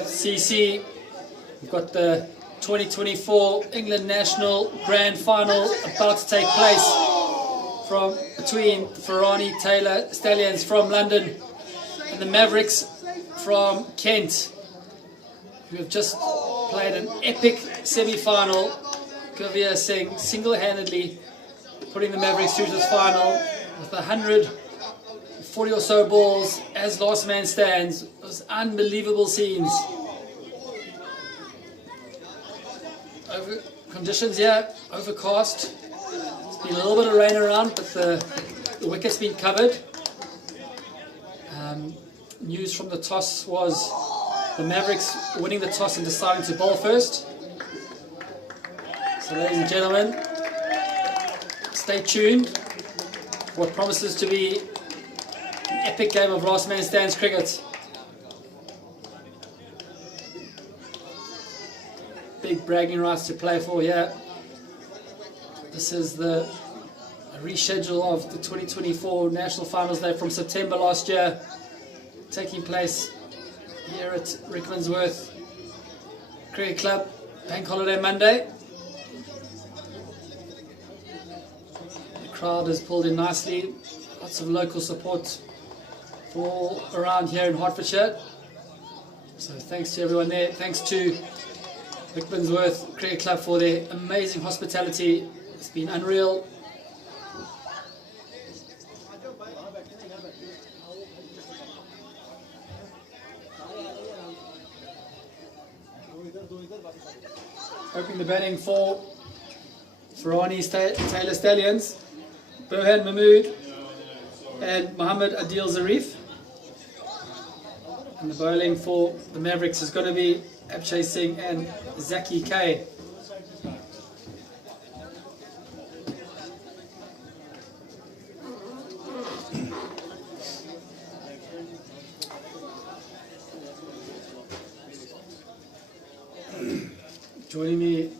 Rickmansworth CC. We've got the 2024 England National Grand Final about to take place between Farani Stallions from London and the Mavericks from Kent, who have just played an epic semi-final. Gurveer Singh single-handedly putting the Mavericks through to this final with 140 or so balls as last man stands. It was unbelievable scenes. Conditions here, overcast. There's been a little bit of rain around, but the wicket's been covered. News from the toss was the Mavericks winning the toss and deciding to bowl first. So ladies and gentlemen, stay tuned for what promises to be an epic game of last man stands cricket. Big bragging rights to play for here. This is the reschedule of the 2024 National Finals Day from September last year, taking place here at Rickmansworth Cricket Club, Bank Holiday Monday. The crowd has pulled in nicely, lots of local support for all around here in Hertfordshire. So thanks to everyone there, thanks to Rickmansworth Cricket Club for their amazing hospitality. It's been unreal. Opening the batting for Farani Taylor Stallions, Burhan Mahmood and Muhammad Adil Zarif. And the bowling for the Mavericks is going to be Abshay Singh and Zaki K. Joining me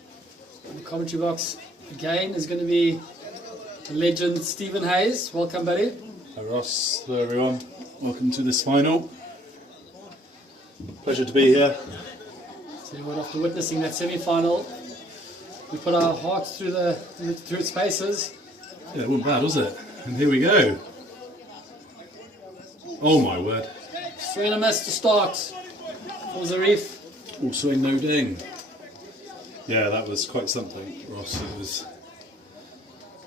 in the commentary box again is going to be the legend Stephen Hayes. Welcome, buddy. Hi Ross, hello everyone. Welcome to this final. Pleasure to be here. So after witnessing that semi-final, we put our hearts through its paces. Yeah, it wasn't bad, was it? And here we go. Oh my word. Swing and a miss to start for Zarif. All swing, no ding. Yeah, that was quite something, Ross. It was.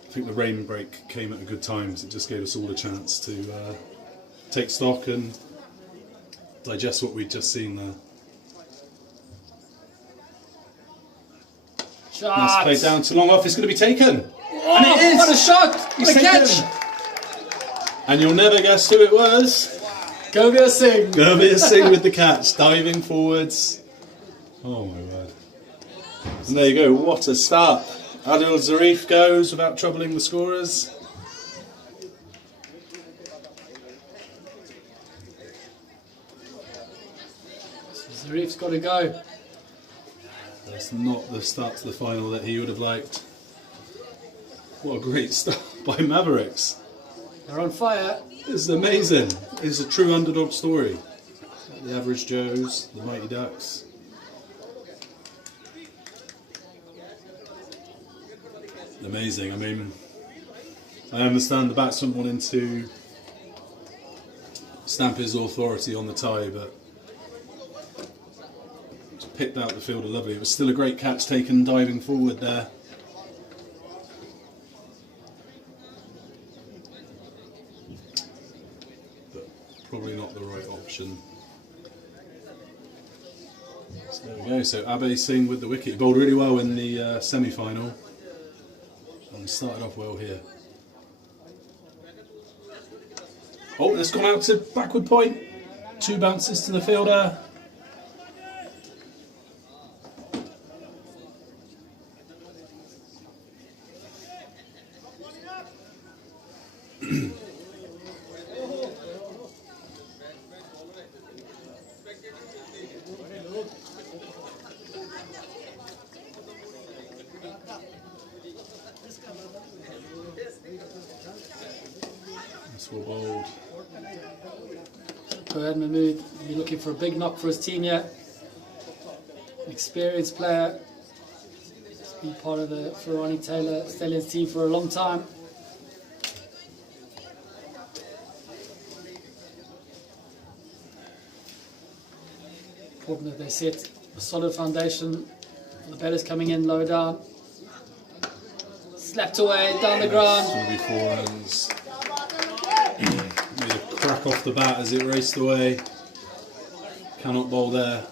I think the rain break came at a good time, so it just gave us all a chance to take stock and digest what we'd just seen there. Shot! Nice play down to long off. It's going to be taken. Oh, and it is! What a shot! What a catch! And you'll never guess who it was. Gurveer Singh. Gurveer Singh with the catch, diving forwards. Oh my word. And there you go, what a start. Adil Zarif goes without troubling the scorers. Zarif's got to go. That's not the start to the final that he would have liked. What a great start by Mavericks. They're on fire. This is amazing. It's a true underdog story. The average Joes, the Mighty Ducks. Amazing. I mean, I understand the batsman wanting to stamp his authority on the tie, but just picked out the fielder lovely. It was still a great catch taken diving forward there. But probably not the right option. So there we go. So Abhay Singh with the wicket. He bowled really well in the semi-final. And started off well here. Oh, it's gone out to backward point. 2 bounces to the fielder. Well bowled. Burhan Mahmood, be looking for a big knock for his team here. An experienced player. He's been part of the Farani Taylor Stallions team for a long time. Important that they set a solid foundation for the batters coming in low down. Slapped away down the ground. It's going to be 4 runs. Made a crack off the bat as it raced away. Cannot bowl there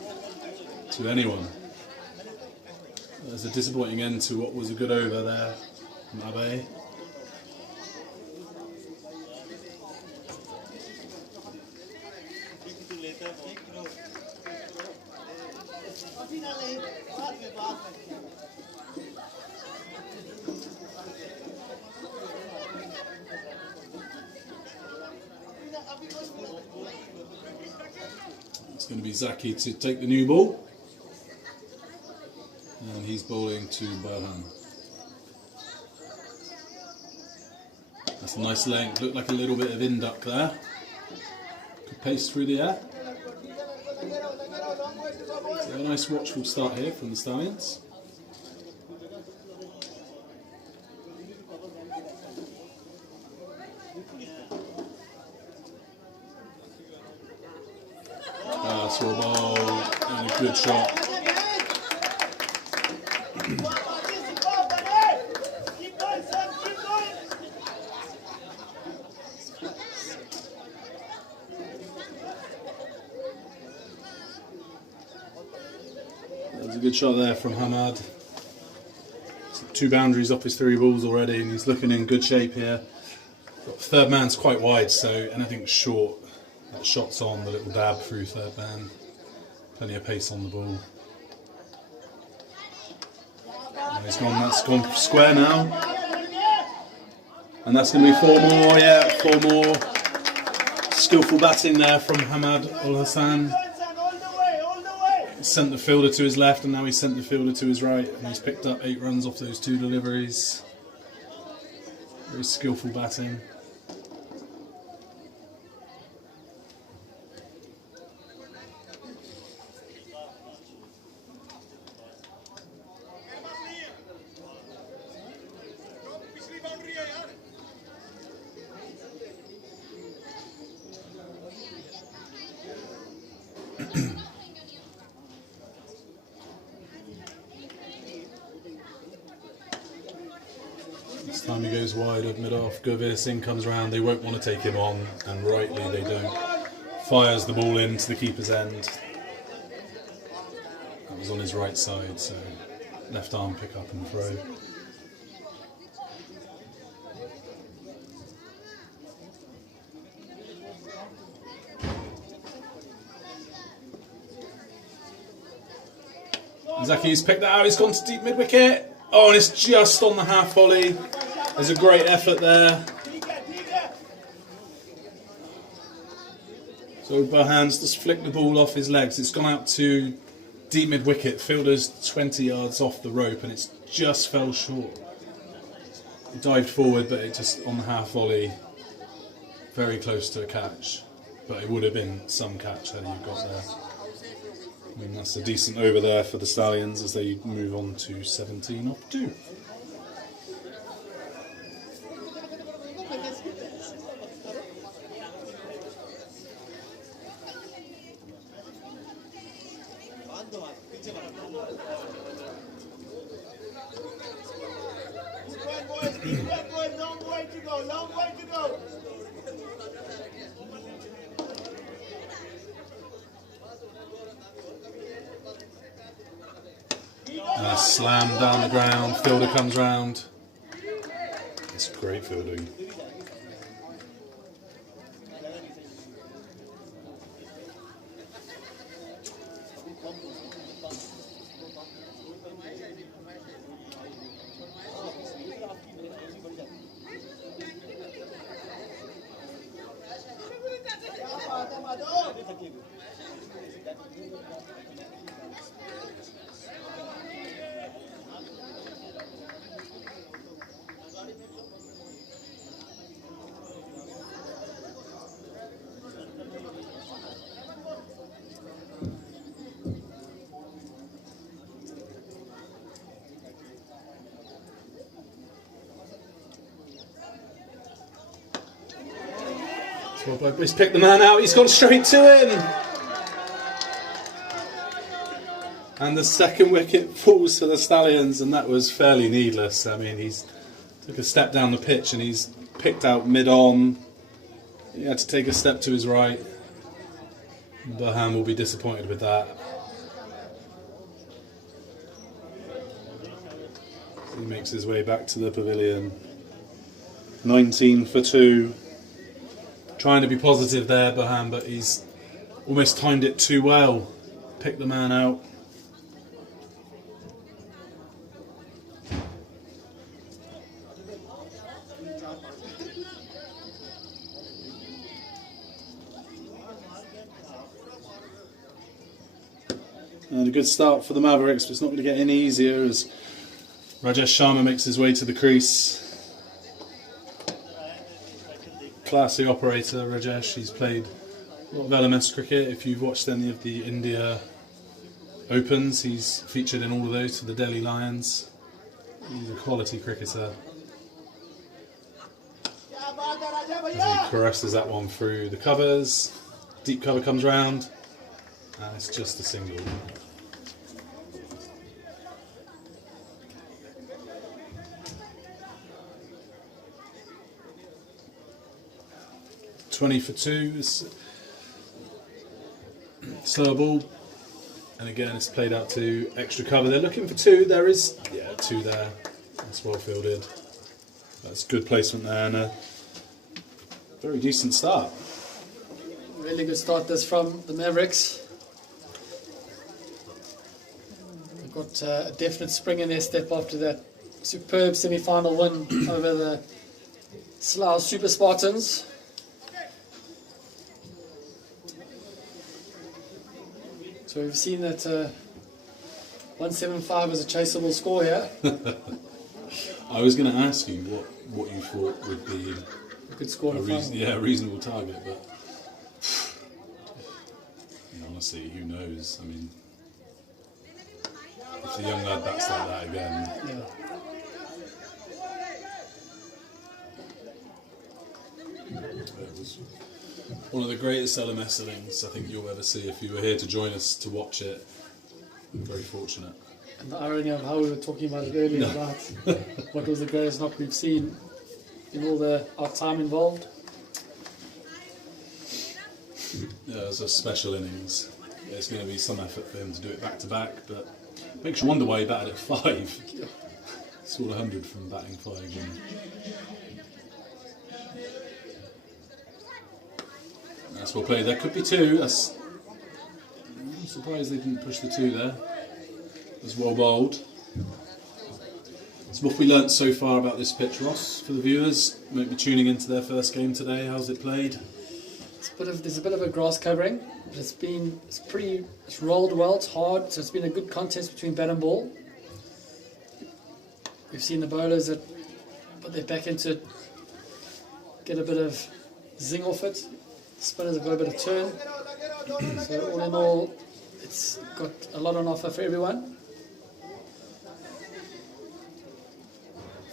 to anyone. There's a disappointing end to what was a good over there from Abe. It's going to be Zaki to take the new ball. And he's bowling to Barhan. That's a nice length. Looked like a little bit of induck there. Good pace through the air. So a nice watchful start here from the Stallions. For a ball and a good shot. That was a good shot there from Hamad. 2 boundaries off his 3 balls already, and he's looking in good shape here. Third man's quite wide, so anything short, that shot's on, the little dab through third man. Plenty of pace on the ball. And that's gone square now. And that's going to be 4 more, yeah, 4 more. Skillful batting there from Hamad Ul Hassan. Sent the fielder to his left, and now he's sent the fielder to his right, and he's picked up 8 runs off those 2 deliveries. Very skillful batting. This time he goes wide of mid-off. Gurveer Singh comes round. They won't want to take him on, and rightly they don't. Fires the ball into the keeper's end. That was on his right side, so left arm pick up and throw. Zaki's picked that out. He's gone to deep mid-wicket. Oh, and it's just on the half volley. There's a great effort there. So Burhan's just flicked the ball off his legs. It's gone out to deep mid-wicket. Fielder's 20 yards off the rope, and it's just fell short. He dived forward, but it just on the half volley, very close to a catch. But it would have been some catch had he got there. I mean, that's a decent over there for the Stallions as they move on to 17 off 2. Long way to go. Slam down the ground, fielder comes round. It's great fielding. He's picked the man out, he's gone straight to him! And the second wicket falls for the Stallions, and that was fairly needless. I mean, he's took a step down the pitch and he's picked out mid-on. He had to take a step to his right. Burhan will be disappointed with that. He makes his way back to the pavilion. 19 for 2. Trying to be positive there, Burhan, but he's almost timed it too well. Picked the man out. And a good start for the Mavericks, but it's not going to get any easier as Rajesh Sharma makes his way to the crease. Classy operator, Rajesh. He's played a lot of LMS cricket. If you've watched any of the India Opens, he's featured in all of those for the Delhi Lions. He's a quality cricketer. As he caresses that one through the covers. Deep cover comes round, and it's just a single. 20 for 2 is slow ball, and again it's played out to extra cover. They're looking for 2. There is 2 there. That's well fielded. That's good placement there, and a very decent start. Really good start this from the Mavericks. They've got a definite spring in their step after that superb semi-final win over the Slough Super Spartans. So we've seen that 175 was a chaseable score here. I was going to ask you what you thought would be a good score. A reasonable target, but honestly, who knows? I mean, if the young lad bats like that again. Yeah. It was one of the greatest LMS innings I think you'll ever see. If you were here to join us to watch it, I'm very fortunate. And the irony of how we were talking about it earlier about what was the greatest knock we've seen in all our time involved. Yeah, it was a special innings. It's going to be some effort for him to do it back to back, but makes you wonder why he batted at 5. Scored 100 from batting 5. That's well played. There could be 2. I'm surprised they didn't push the 2 there. It's well bowled. So what have we learnt so far about this pitch, Ross, for the viewers? Might be tuning into their first game today. How's it played? There's a bit of a grass covering. It's rolled well, it's hard, so it's been a good contest between bat and ball. We've seen the bowlers that put their back into it, get a bit of zing off it. Spinners have got a bit of turn. So all in all, it's got a lot on offer for everyone.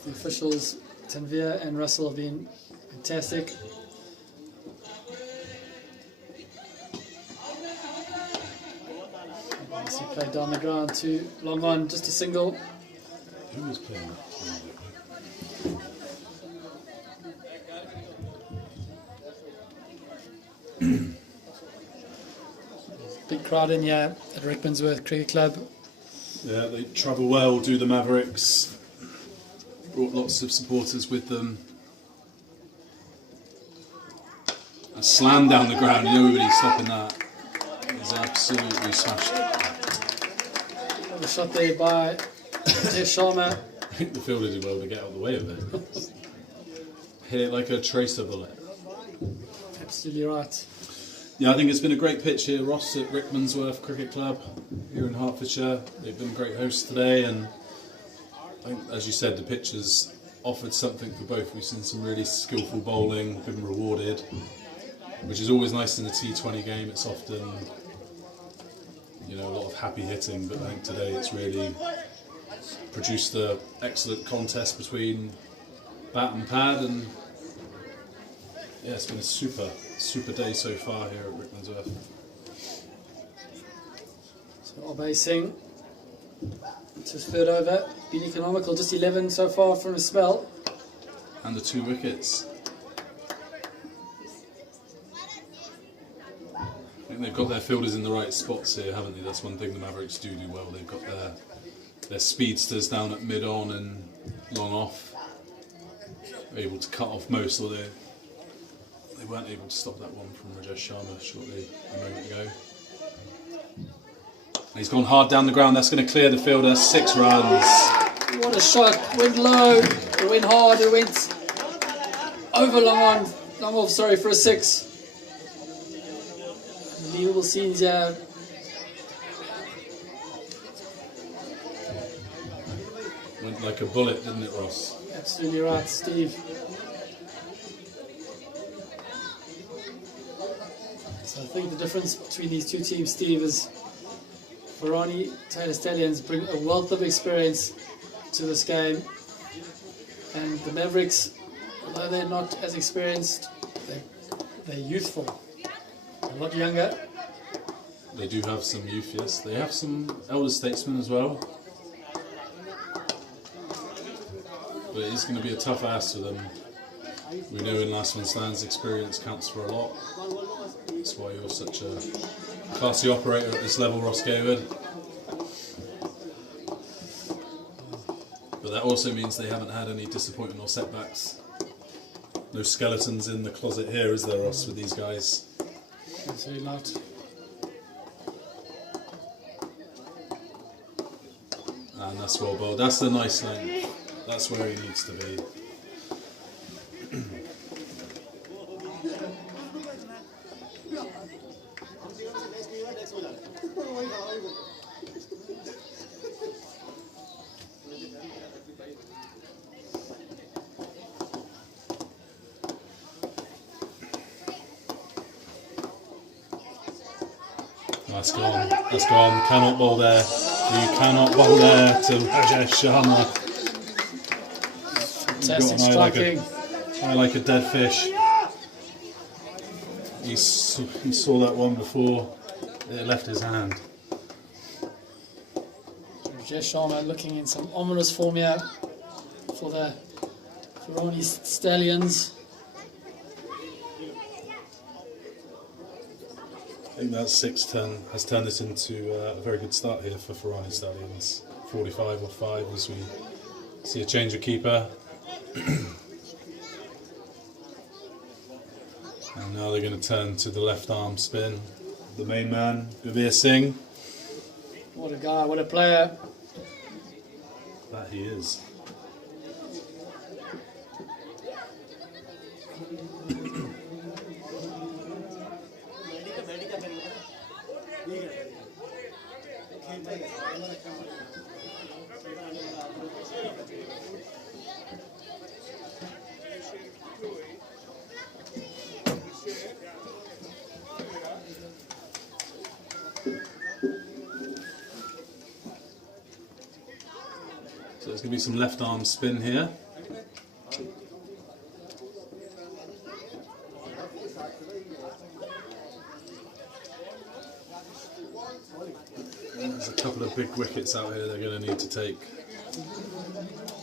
The officials, Tanvir and Russell, have been fantastic. He played down the ground too long on, just a single. Who was playing? Big crowd in here at Rickmansworth Cricket Club. Yeah, they travel well, do the Mavericks. Brought lots of supporters with them. A slam down the ground, nobody's stopping that. He's absolutely smashed it. A shot there by Rajesh Sharma. I think the fielder did well to get out of the way of it. Hit it like a tracer bullet. Absolutely right. Yeah, I think it's been a great pitch here, Ross, at Rickmansworth Cricket Club here in Hertfordshire. They've been great hosts today, and I think, as you said, the pitch has offered something for both. We've seen some really skillful bowling, been rewarded, which is always nice in the T20 game. It's often, a lot of happy hitting, but I think today it's really produced an excellent contest between bat and pad, and Yeah, it's been a super day so far here at Rickmansworth. So Obey Singh, it's his third over, been economical, just 11 so far from his spell. And the 2 wickets. I think they've got their fielders in the right spots here, haven't they? That's one thing the Mavericks do well. They've got their speedsters down at mid-on and long off, able to cut off most, although they weren't able to stop that one from Rajesh Sharma shortly a moment ago. And he's gone hard down the ground. That's going to clear the fielder. 6 runs. What a shot! Went low, it went hard, it went over long off, sorry, for a 6. Unbelievable scenes here. Went like a bullet, didn't it, Ross? Absolutely right, Steve. So I think the difference between these two teams, Steve, is Farani, Taylor Stallions bring a wealth of experience to this game, and the Mavericks, although they're not as experienced, they're youthful, a lot younger. They do have some youth, yes. They have some elder statesmen as well. But it is going to be a tough ask for them. We know in last one stands experience counts for a lot. That's why you're such a classy operator at this level, Ross Gaywood. But that also means they haven't had any disappointment or setbacks. No skeletons in the closet here, is there, Ross, with these guys? Absolutely not. And that's well bowled. That's the nice length. That's where he needs to be. That's gone. That's gone. Cannot bowl there. You cannot bowl there to Rajesh Sharma. Fantastic striking. I like a dead fish. He saw that one before it left his hand. Rajesh Sharma looking in some ominous form here for the Farani Stallions. I think that 6-10 has turned this into a very good start here for Farani Stallions. 45 or 5 as we see a change of keeper. And now they're going to turn to the left arm spin. The main man, Gavir Singh. What a guy, what a player. That he is. So there's going to be some left arm spin here. There's a couple of big wickets out here they're going to need to take,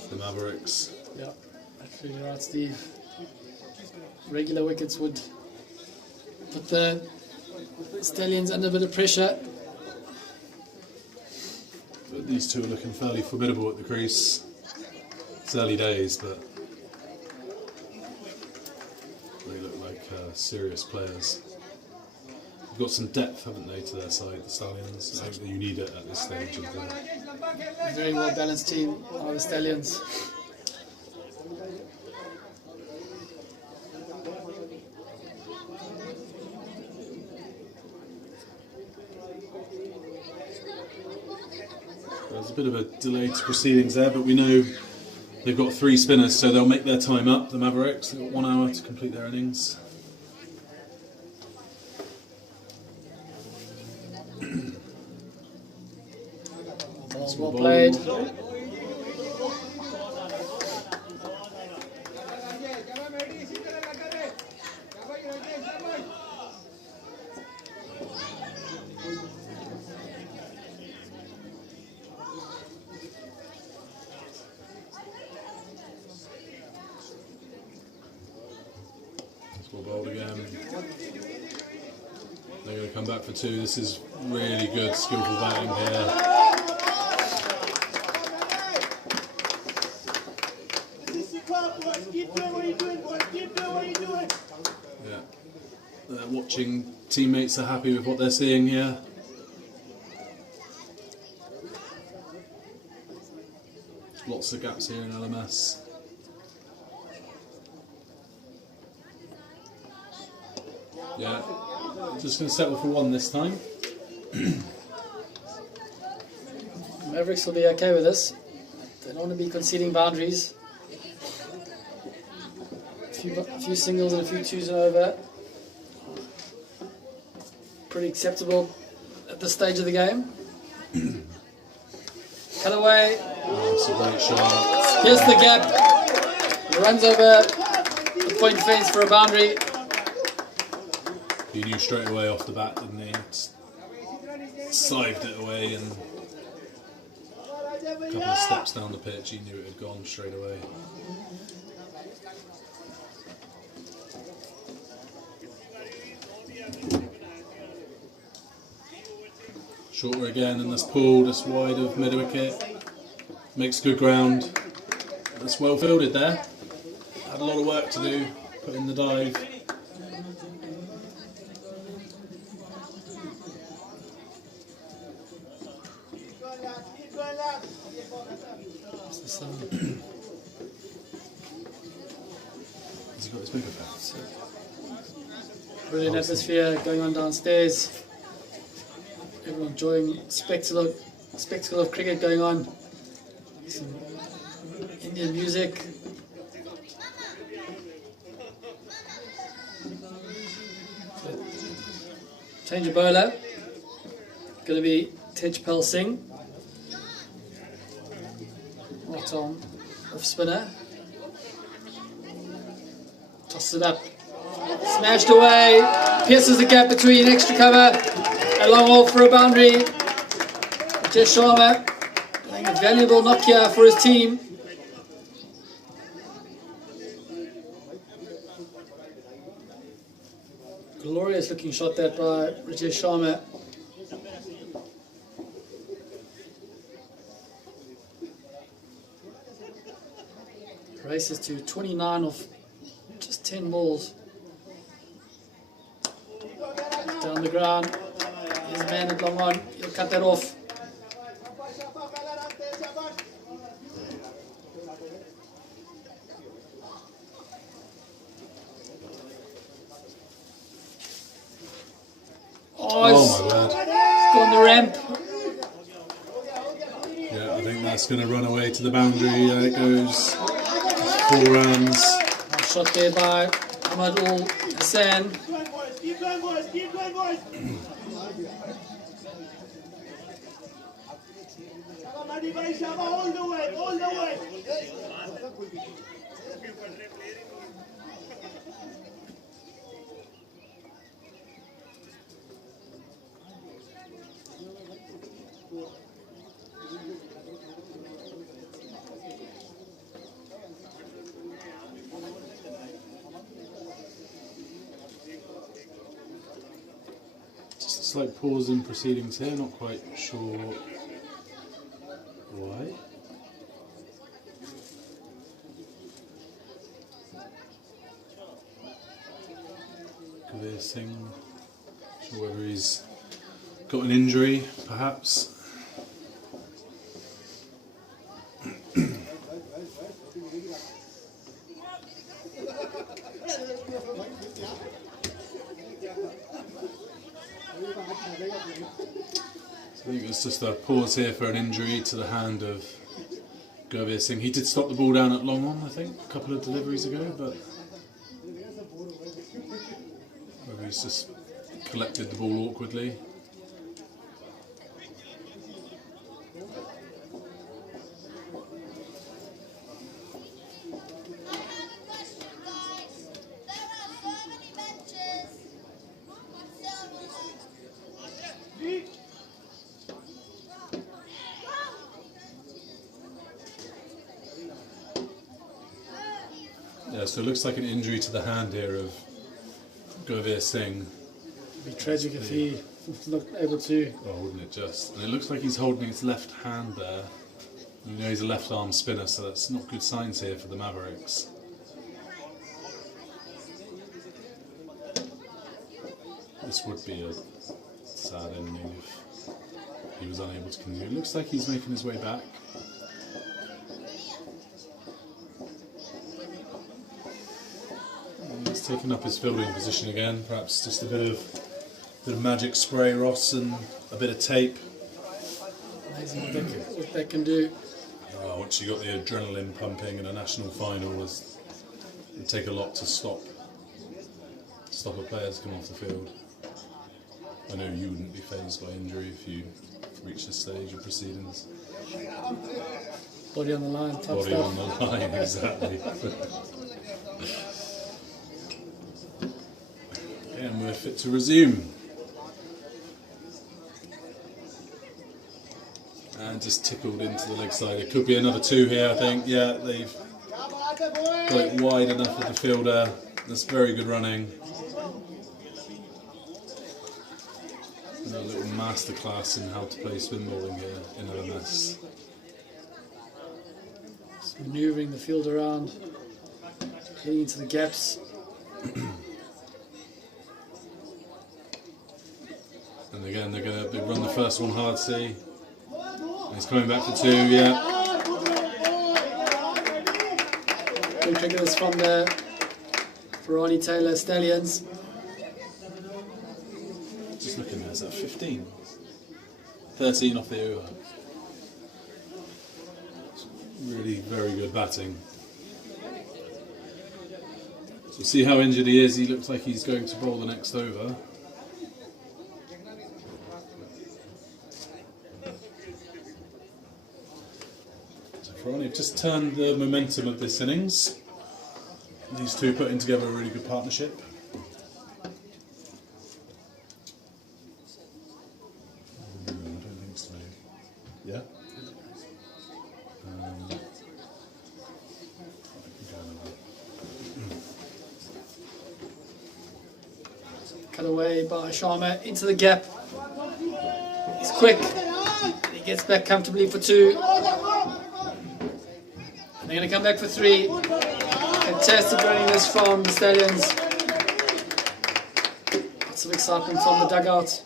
the Mavericks. Yeah, absolutely right, Steve. Regular wickets would put the Stallions under a bit of pressure. But these two are looking fairly formidable at the crease. It's early days, but they look like serious players. They've got some depth, haven't they, to their side, the Stallions? I think that you need it at this stage of the... Very well balanced team are the Stallions. There's a bit of a delay to proceedings there, but we know they've got 3 spinners, so they'll make their time up, the Mavericks. They've got 1 hour to complete their innings. Well played. come back for two. This is really good, skillful batting here. Yeah, they're watching. Teammates are happy with what they're seeing here. Lots of gaps here in LMS. Yeah, just going to settle for one this time. Mavericks will be okay with this. They don't want to be conceding boundaries. A few singles and a few twos and over. Pretty acceptable at this stage of the game. Cut away. That's a great shot. Here's the gap. Runs over the point fence for a boundary. He knew straight away off the bat, didn't he? Sived it away, and a couple of steps down the pitch, he knew it had gone straight away. Shorter again, and that's pulled, that's wide of mid wicket. Makes good ground. That's well fielded there. Had a lot of work to do, put in the dive. Has he got his megaphone? Brilliant atmosphere going on downstairs. Everyone enjoying spectacle of cricket going on. Some Indian music. Change of bowler. Going to be Tejpal Singh. Right on off spinner. Tosses it up. Smashed away. Pierces the gap between extra cover. A long haul for a boundary. Rajesh Sharma playing a valuable knock here for his team. Glorious looking shot that by Rajesh Sharma. Races to 29 off just 10 balls. Down the ground. Here's a man at long on. He'll cut that off. Oh my word. It's gone the ramp. Yeah, I think that's going to run away to the boundary. There it goes. 4 runs. Nice shot there by Ahmad Ul Hassan. Keep going, boys. Keep going, boys. All the way, all the way. Just a slight pause in proceedings here, not quite sure why. Kabir Singh, not sure whether he's got an injury, perhaps. I think it's just a pause here for an injury to the hand of Gurveer Singh. He did stop the ball down at long on, I think, a couple of deliveries ago, but whether he's just collected the ball awkwardly. Yeah, so it looks like an injury to the hand here of Gurveer Singh. It'd be tragic if he was not able to. Oh, wouldn't it just? And it looks like he's holding his left hand there. You know he's a left arm spinner, so that's not good signs here for the Mavericks. This would be a sad ending if he was unable to continue. It looks like he's making his way back. And he's taken up his fielding position again. Perhaps just a bit of magic spray, Ross, and a bit of tape. Amazing what that can do. Oh, once you got the adrenaline pumping in a national final, it'd take a lot to stop a player to come off the field. I know you wouldn't be fazed by injury if you reach this stage of proceedings. Body on the line, top Body stuff. on the line, exactly. And we're fit to resume. And just tickled into the leg side. It could be another 2 here, I think. Yeah, they've got it wide enough of the fielder. That's very good running. And a little masterclass in how to play spin bowling here in LMS. Just manoeuvring the field around, heading into the gaps. And again, they run the first one hard, see. And he's coming back for 2, yeah. Big triggers from the Farani Taylor Stallions. Just looking there, is that 15? 13 off the over. Really very good batting. So we'll see how injured he is. He looks like he's going to bowl the next over. So Farani have just turned the momentum of this innings. These two putting together a really good partnership. Yeah. Cut away by Sharma into the gap. He's quick. He gets back comfortably for 2. And they're going to come back for 3. Fantastic running this from the Stallions. Lots of excitement from the dugout.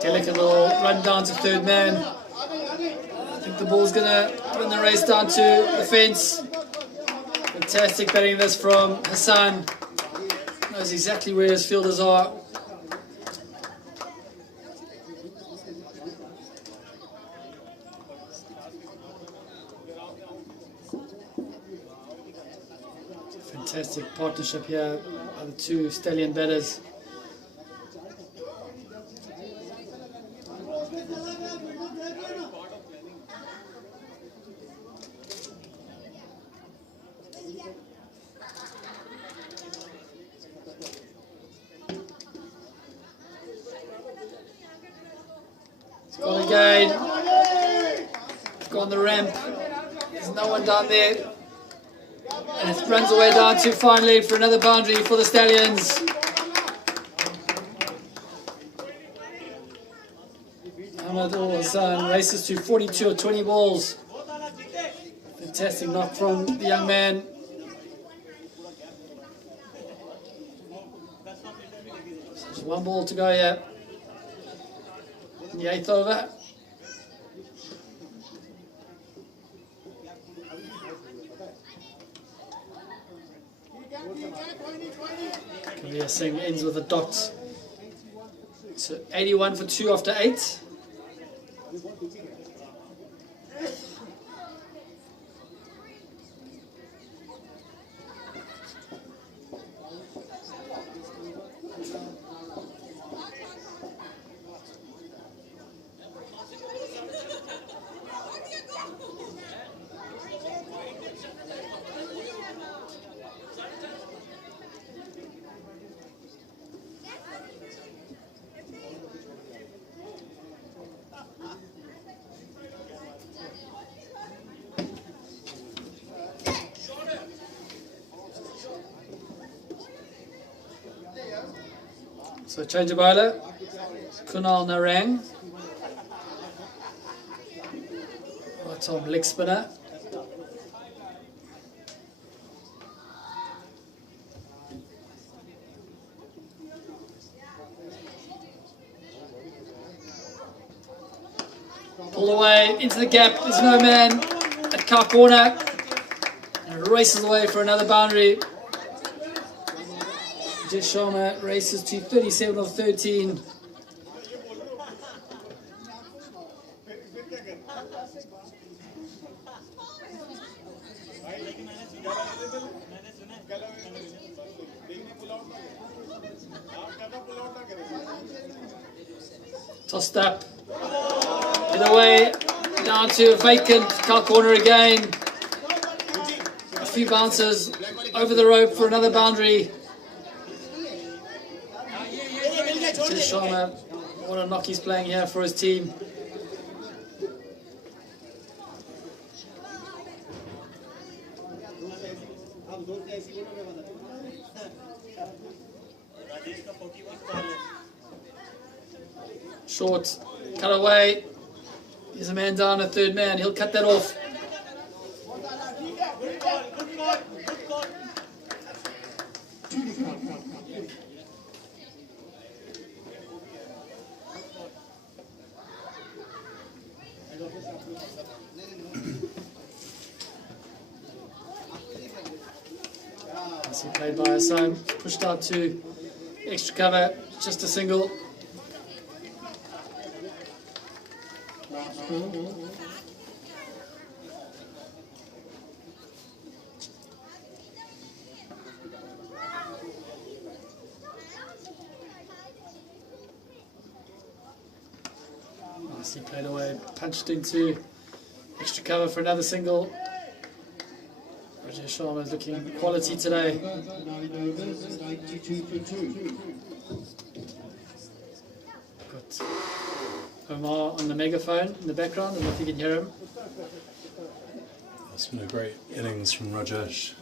Kellican will run down to 3rd man. I think the ball's going to win the race down to the fence. Fantastic batting this from Hassan. Knows exactly where his fielders are. Fantastic partnership here by the 2 Stallion batters. It's gone again. It's gone the ramp. There's no one down there. And it runs away down to finally for another boundary for the Stallions. Ahmed Al Hassan races to 42 or 20 balls. Fantastic knock from the young man. There's 1 ball to go here. in the 8th over. Kavir Singh ends with a dot. So 81 for 2 after 8. So change of bowler, Kunal Narang. Tom leg spinner. Pulled away into the gap. There's no man at car corner. And races away for another boundary. Rajesh Sharma races to 37 of 13. Tossed up, hit away, down to a vacant car corner again. A few bounces over the rope for another boundary. Rajesh Sharma, what a knock he's playing here for his team. Short, cut away. There's a man down, a third man. He'll cut that off. Nicely played by Hassan. Pushed out to extra cover. Just a single. Nicely played away, punched into extra cover for another single. Rajesh Sharma is looking quality today. Got Omar on the megaphone in the background. I don't know if you can hear him. It's been a great innings from Rajesh.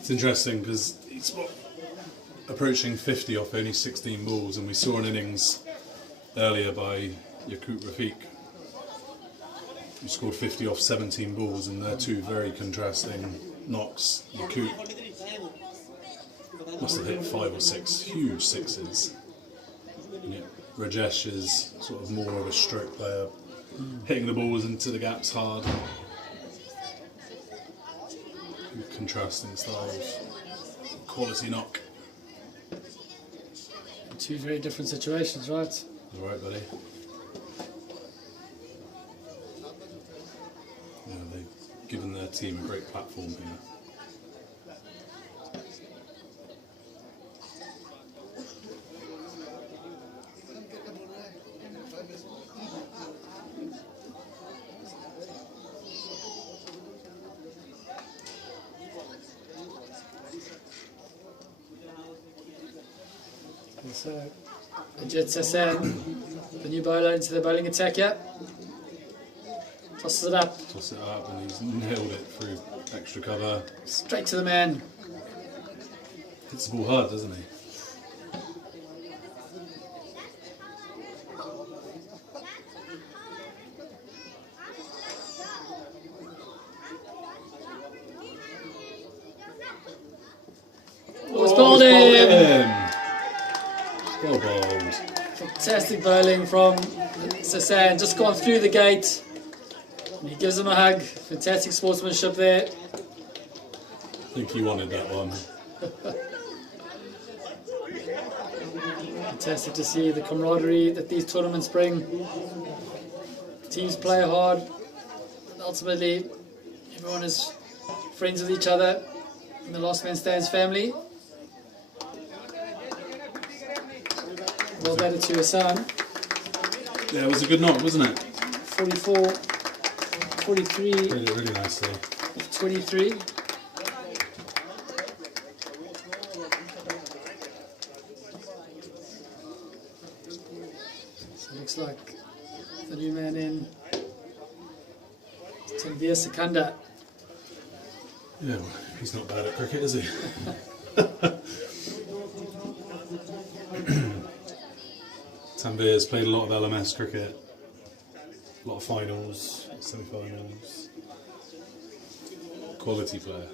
It's interesting because he's approaching 50 off only 16 balls, and we saw an innings earlier by Yakut Rafiq, who scored 50 off 17 balls, and they're two very contrasting knocks. Yakut must have hit 5 or 6 huge sixes. And yet Rajesh is sort of more of a stroke player, hitting the balls into the gaps hard. Contrasting styles. Quality knock. Two very different situations, right? All right, buddy. Yeah, they've given their team a great platform here. So, Ajit Sassan, the new bowler, into the bowling attack here. Tosses it up. Toss it up, and he's nailed it through extra cover. Straight to the man. Hits the ball hard, doesn't he? Oh, it's bowled in. Well bowled. Fantastic bowling from Sasan, just gone through the gate. And he gives him a hug. Fantastic sportsmanship there. I think he wanted that one. Fantastic to see the camaraderie that these tournaments bring. Teams play hard. Ultimately, everyone is friends with each other. And the last man stands family. Well batted to Hassan. Yeah, it was a good knock, wasn't it? 44, 43, Played it really nicely. 23. So it looks like the new man in Tanvir Sikandar. Yeah, well, he's not bad at cricket, is he? Tanvir's played a lot of LMS cricket, a lot of finals, semi-finals. Quality player.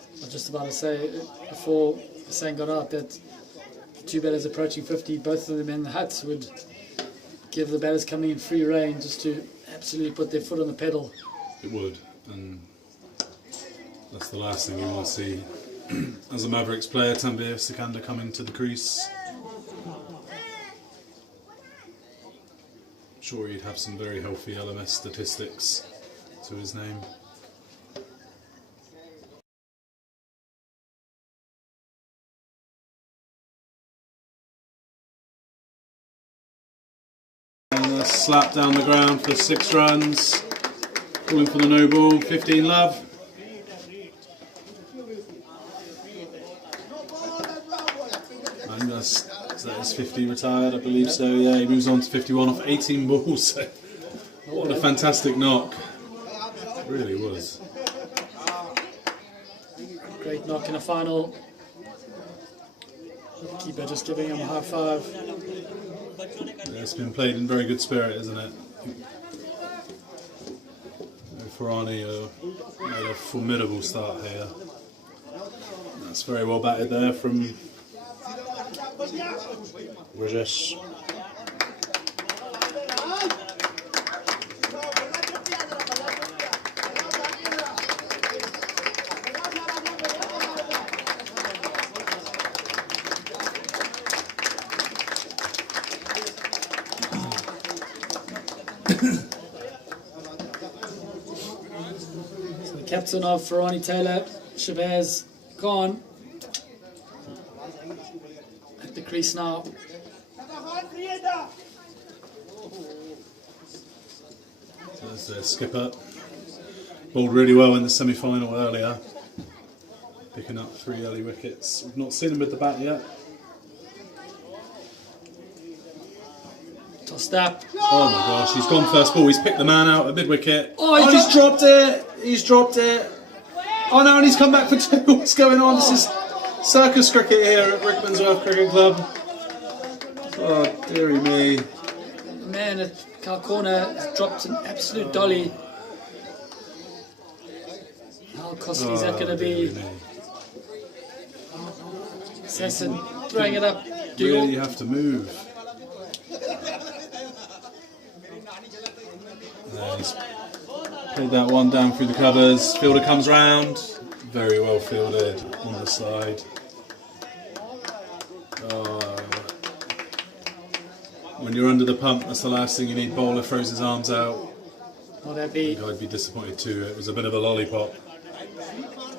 I was just about to say, before Hassan got out, that the two batters approaching 50, both of them in the huts, would give the batters coming in free rein just to absolutely put their foot on the pedal. It would, and that's the last thing you want to see. As a Mavericks player, Tanvir Sikandar coming to the crease. I'm sure he'd have some very healthy LMS statistics to his name. And a slap down the ground for 6 runs. Calling for the no ball, 15 love. And that is 50 retired, I believe so. Yeah, he moves on to 51 off 18 balls. So what a fantastic knock. It really was. Great knock in the final. Keeper just giving him a high five. Yeah, it's been played in very good spirit, isn't it? Farani made a formidable start here. That's very well batted there from Rajesh. So the captain of Farani Taylor, Shabazz Khan, at the crease now. So there's the skipper. Bowled really well in the semi-final earlier. Picking up 3 early wickets. We've not seen him with the bat yet. Tossed up. Oh my gosh, he's gone first ball. He's picked the man out at mid-wicket. Oh, He's dropped it. He's dropped it. Oh no, and he's come back for 2. What's going on? This is circus cricket here at Rickmansworth Cricket Club. Oh, dearie me. The man at Cal Corner has dropped an absolute dolly. How costly is that going to dearie be? me. Assassin throwing it up. Really have to move. There, he's played that one down through the covers. Fielder comes round. Very well fielded on the side. Oh. When you're under the pump, that's the last thing you need. Bowler throws his arms out. Not happy. I'd be disappointed too. It was a bit of a lollipop.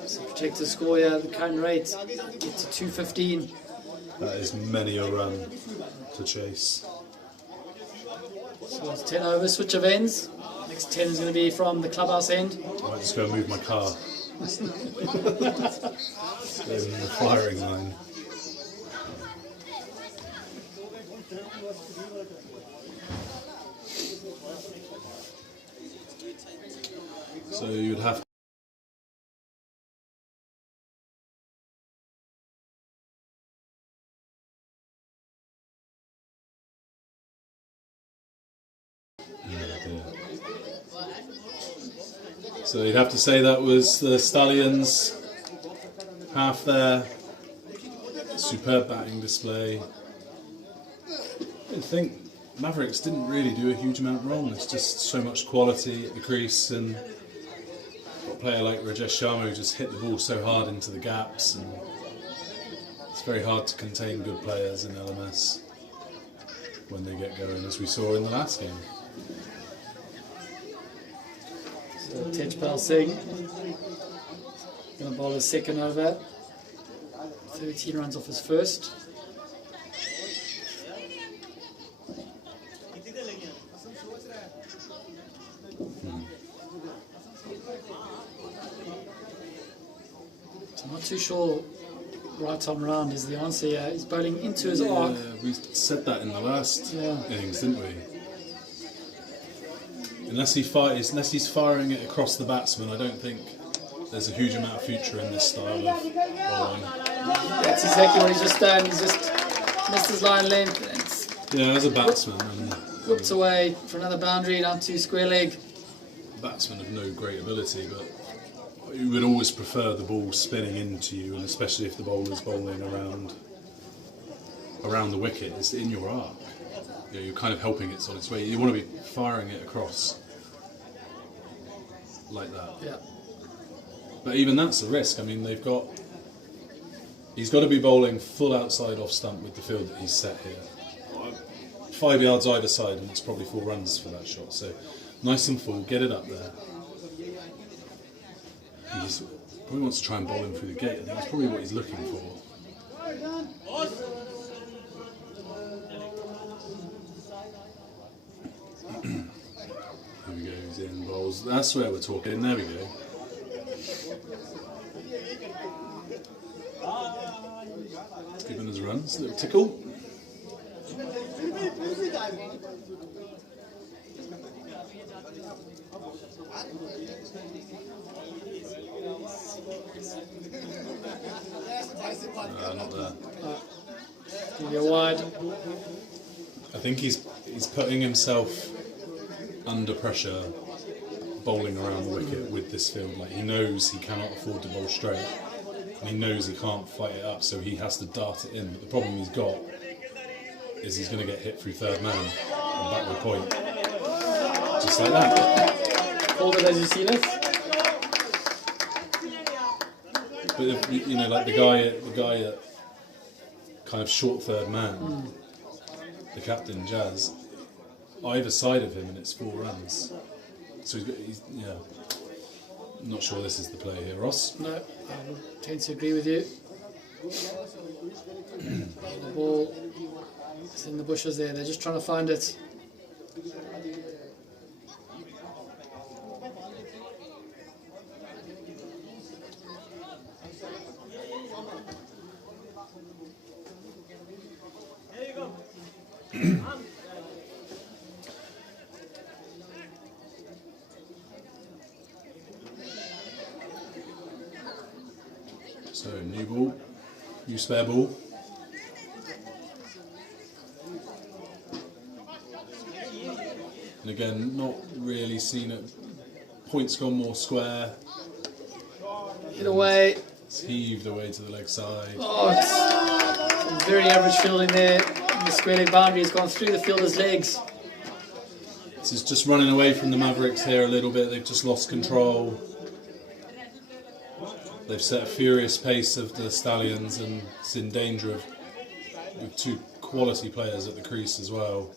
So protect the score here. The current rate get to 215. That is many a run to chase. So it's 10 over, switch of ends. Next 10 is going to be from the clubhouse end. I might just go and move my car. In the firing line. So you'd have So you'd have to say that was the Stallions half there. Superb batting display. I think Mavericks didn't really do a huge amount wrong. There's just so much quality at the crease, and got a player like Rajesh Sharma who just hit the ball so hard into the gaps, and it's very hard to contain good players in LMS when they get going, as we saw in the last game. So Tejpal Singh going to bowl his second over. 13 runs off his first. So I'm not too sure right arm round is the answer here. He's bowling into his arc. We said that in the last innings, didn't we? Unless he's firing it across the batsman, I don't think there's a huge amount of future in this style of bowling. That's exactly what he's just done. He's just missed his line length. Yeah, as a batsman, Whipped away for another boundary down to square leg. Batsmen have no great ability, but you would always prefer the ball spinning into you, and especially if the bowler's bowling around the wicket, it's in your arc. You know, you're kind of helping it on its way. You want to be firing it across like that. Yeah. But even that's a risk. I mean, he's got to be bowling full outside off stump with the field that he's set here. 5 yards either side, and it's probably 4 runs for that shot. So nice and full, get it up there. He just probably wants to try and bowl him through the gate. I think that's probably what he's looking for. Here we go, he's in, bowls. That's where we're talking. There we go. Giving us runs, a little tickle. Not there. You're wide. I think he's putting himself under pressure, bowling around the wicket with this field. Like, he knows he cannot afford to bowl straight, and he knows he can't fight it up, so he has to dart it in. But the problem he's got is he's going to get hit through third man on backward point, just like that. Called it as you see this. But you know, like the guy at kind of short third man, the captain Jazz, either side of him, and it's 4 runs. So he's I'm not sure this is the play here, Ross. No, I would tend to agree with you. The ball is in the bushes there. They're just trying to find it. So new ball, new spare ball. And again, not really seen it. Points gone more square. Hit away. It's heaved away to the leg side. Oh, it's some very average fielding there. The square leg boundary has gone through the fielder's legs. This is just running away from the Mavericks here a little bit. They've just lost control. They've set a furious pace of the Stallions, and it's in danger of, with 2 quality players at the crease as well,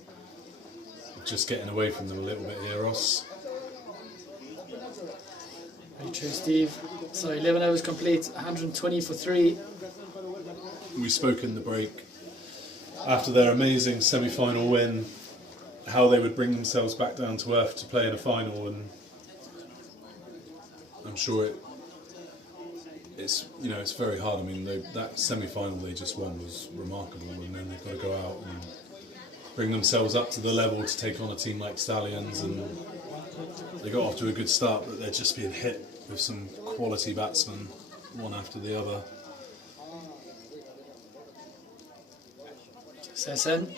just getting away from them a little bit here, Ross. Very true, Steve. So 11 overs complete, 120 for 3. We spoke in the break after their amazing semi-final win how they would bring themselves back down to earth to play in a final, and I'm sure it's very hard. I mean, that semi-final they just won was remarkable, and then they've got to go out and bring themselves up to the level to take on a team like Stallions, and they got off to a good start, but they're just being hit with some quality batsmen, one after the other. Sesson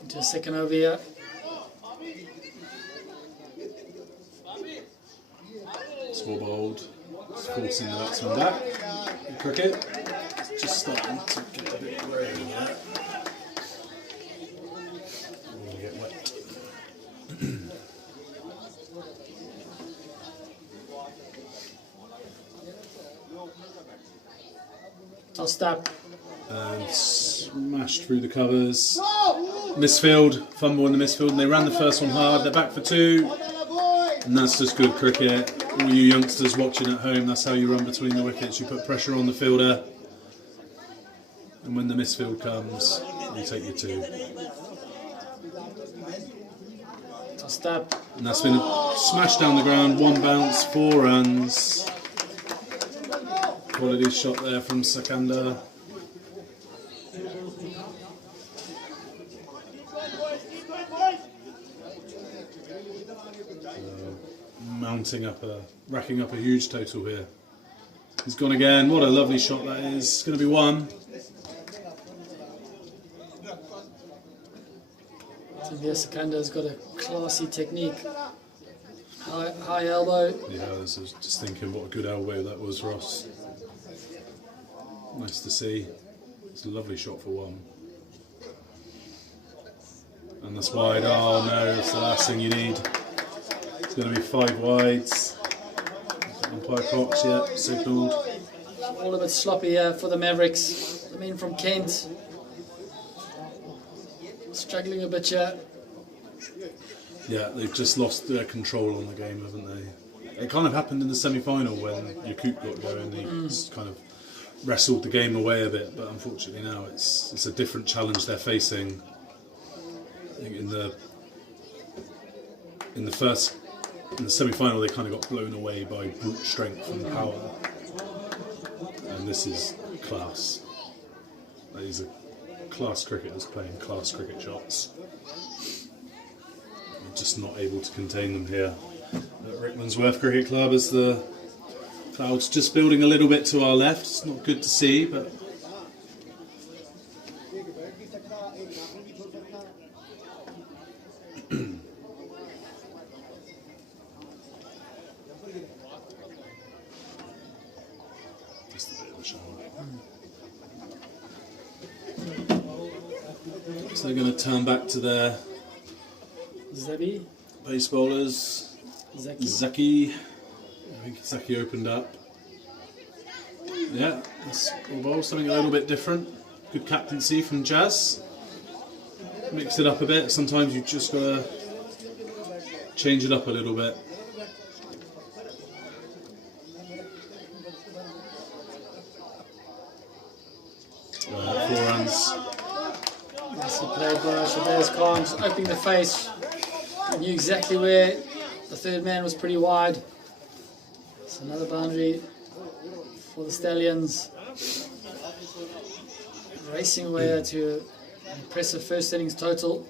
into a second over here. Score bowled, forcing the batsman back. cricket. It's just starting to get a bit grey over there. Gonna get wet. Tossed up. And smashed through the covers. Misfield, fumble in the misfield, and they ran the first one hard. They're back for 2, and that's just good cricket. All you youngsters watching at home, that's how you run between the wickets. You put pressure on the fielder, and when the misfield comes, you take your 2. Tossed up. And that's been smashed down the ground. 1 bounce, 4 runs. Quality shot there from Sakanda. Racking up a huge total here. He's gone again. What a lovely shot that is. It's going to be 1. Sakanda's got a classy technique. High elbow. Yeah, I was just thinking what a good elbow that was, Ross. Nice to see. It's a lovely shot for 1. And that's wide. Oh no, that's the last thing you need. It's going to be 5 wides. Umpire Cox, yeah, signalled. All a bit sloppy here for the Mavericks. The men from Kent. Struggling a bit here. Yeah, they've just lost their control on the game, haven't they? It kind of happened in the semi-final when Yakut got going. They just kind of wrestled the game away a bit, but unfortunately now it's a different challenge they're facing. I think in the semi-final they kind of got blown away by brute strength and power, and this is class. These are class cricketers playing class cricket shots. We're just not able to contain them here at Rickmansworth Cricket Club as the cloud's just building a little bit to our left. It's not good to see, but just a bit of a shower. So they're going to turn back to their Zabi. pace bowlers. Zaki. I think Zaki opened up. Yeah, that's all bowl, something a little bit different. Good captaincy from Jazz. Mix it up a bit. Sometimes you just gotta change it up a little bit. Four runs. Nicely played by Shabazz Khan, just opening the face. Knew exactly where the third man was pretty wide. It's another boundary for the Stallions. Racing away to an impressive first innings total.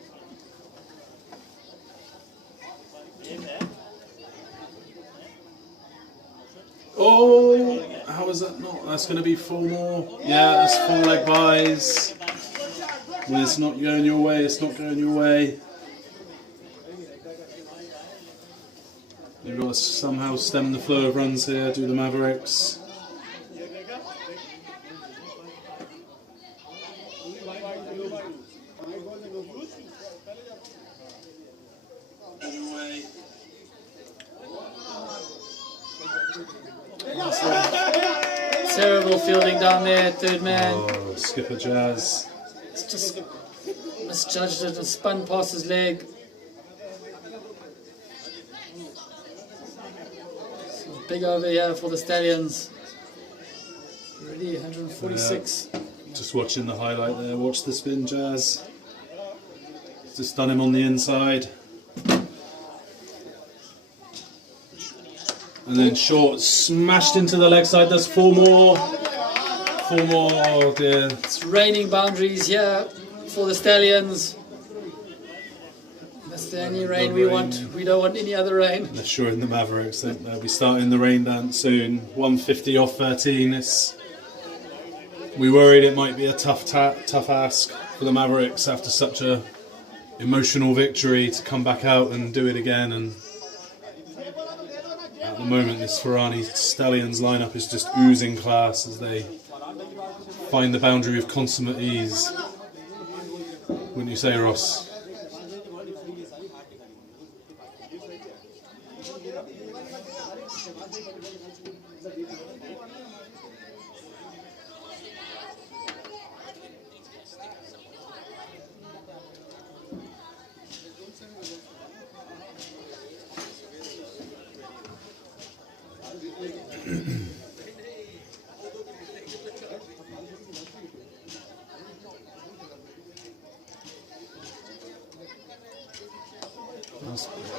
Oh, how is that not? That's going to be 4 more. Yeah, that's 4 leg byes. When it's not going your way, it's not going your way. You've got to somehow stem the flow of runs here, do the Mavericks. Terrible fielding down there, third man. Oh, skipper Jazz. It's just misjudged it and spun past his leg. So big over here for the Stallions. Already 146. Just watching the highlight there. Watch the spin, Jazz. Just done him on the inside. And then short, smashed into the leg side. There's 4 more. 4 more. Oh dear. It's raining boundaries here for the Stallions. That's the only rain we want. We don't want any other rain. They're sure in the Mavericks. They'll be starting the rain dance soon. 150 off 13. We worried it might be a tough ask for the Mavericks after such a emotional victory to come back out and do it again. And at the moment, this Farani Stallions lineup is just oozing class as they find the boundary with consummate ease. Wouldn't you say, Ross?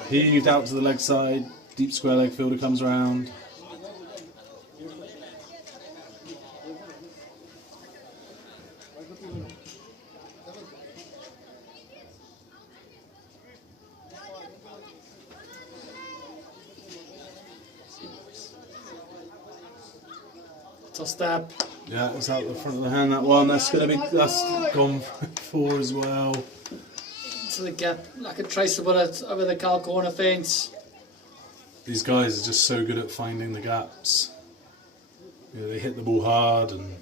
Heaved out to the leg side, deep square leg fielder comes around. Tossed up. Yeah, it's out the front of the hand, that one. That's gone 4 as well. To the gap, like a traceable over the Cal corner fence. These guys are just so good at finding the gaps. You know, they hit the ball hard, and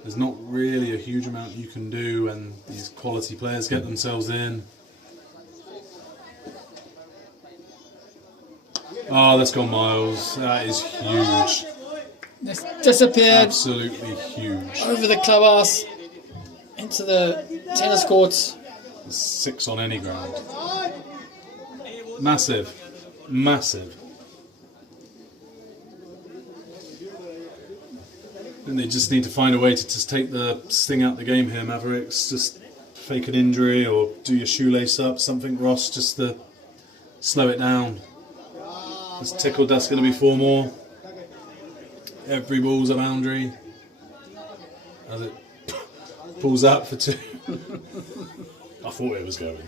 there's not really a huge amount you can do when these quality players get themselves in. Oh, that's gone miles. That is huge. It's disappeared. Absolutely huge. Over the clubhouse, into the tennis courts. 6 on any ground. Massive. Massive. And they just need to find a way to just take the sting out of the game here, Mavericks. Just fake an injury or do your shoelace up, something, Ross, just to slow it down. This tickle dust going to be 4 more. Every ball's a boundary. As it pulls out for 2. I thought it was going.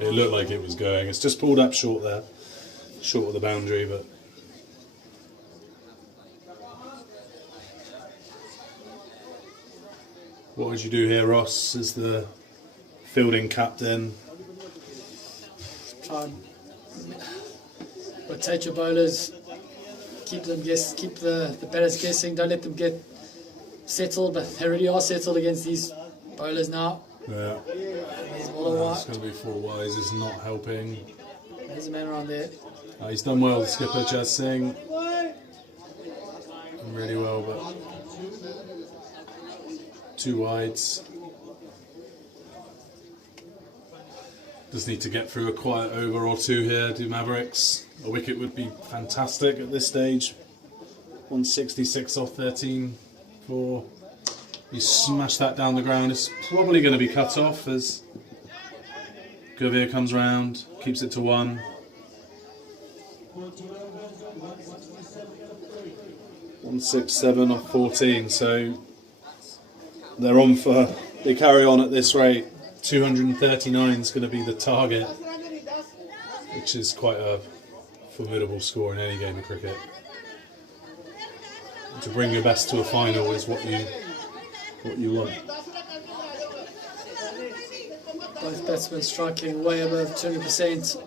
It looked like it was going. It's just pulled up short there. Short of the boundary, but... What would you do here, Ross, as the fielding captain? Try and rotate your bowlers. Keep the batters guessing. Don't let them get settled, but they already are settled against these bowlers now. Yeah. He's all It's going to be 4 wides, it's not helping. There's a man around there. He's done well, the skipper, Jazz Singh. Done really well, but 2 wides. Just need to get through a quiet over or 2 here, do Mavericks. A wicket would be fantastic at this stage. 166 off 13 for... You smash that down the ground. It's probably going to be cut off as Gurveer comes round, keeps it to 1. .167 off 14, so they're on for. They carry on at this rate. 239 is going to be the target, which is quite a formidable score in any game of cricket. To bring your best to a final is what you want. Both batsmen striking way above 20%.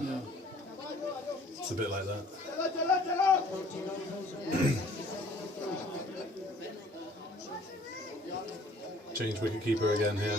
Yeah. It's a bit like that. Change wicketkeeper again here.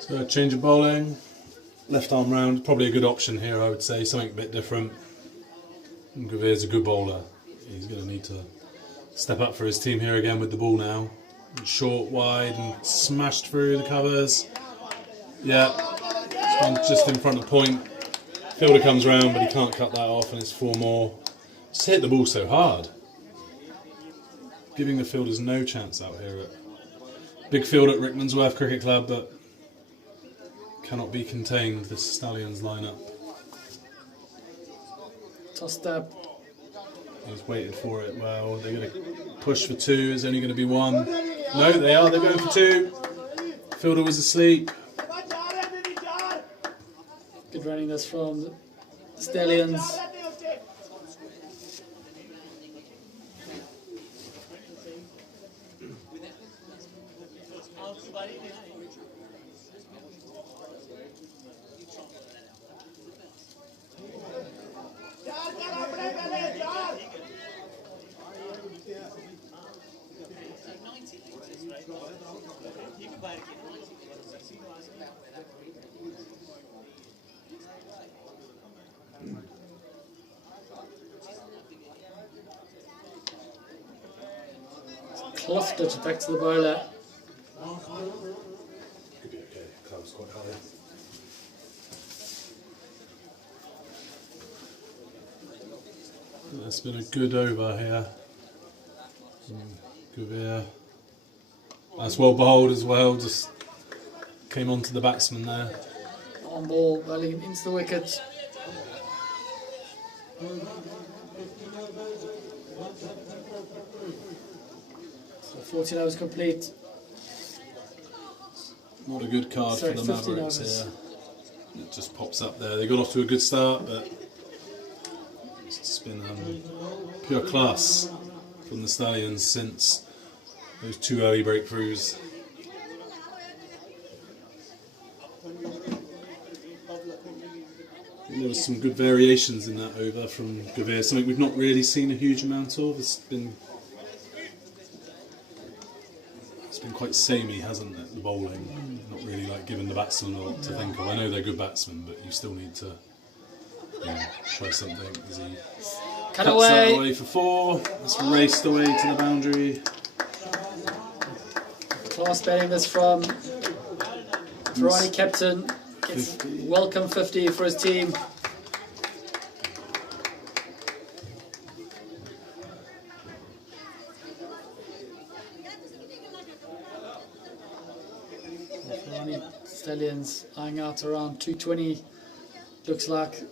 So change of bowling, left arm round, probably a good option here, I would say, something a bit different. Gurveer's a good bowler. He's going to need to step up for his team here again with the ball now. Short, wide, and smashed through the covers. Yeah, it's gone just in front of point. Fielder comes round, but he can't cut that off, and it's 4 more. Just hit the ball so hard, giving the fielders no chance out here. Big field at Rickmansworth Cricket Club, but cannot be contained, this Stallions lineup. Tossed up. He's waited for it. Well, they're going to push for 2. It's only going to be 1. No, they are. They're going for 2. Fielder was asleep. Good running this from the Stallions. Cluffed it back to the bowler. Could be okay. Club's quite high. That's been a good over here. Gavir. That's well bowled as well. Just came onto the batsman there. On ball, bowling into the wicket. So 14 overs complete. Not a good card Sorry, for the 15 Mavericks overs. here. It just pops up there. They got off to a good start, but it's just been pure class from the Stallions since those 2 early breakthroughs. There was some good variations in that over from Gavir, something we've not really seen a huge amount of. It's been quite samey, hasn't it, the bowling? Not really like giving the batsmen a lot to think of. I know they're good batsmen, but you still need to try something. As he Cut cuts away. that away for 4. It's raced away to the boundary. Class batting this from Farani captain. Gets welcome 50 for his team. Farani Stallions eyeing out around 220, looks like.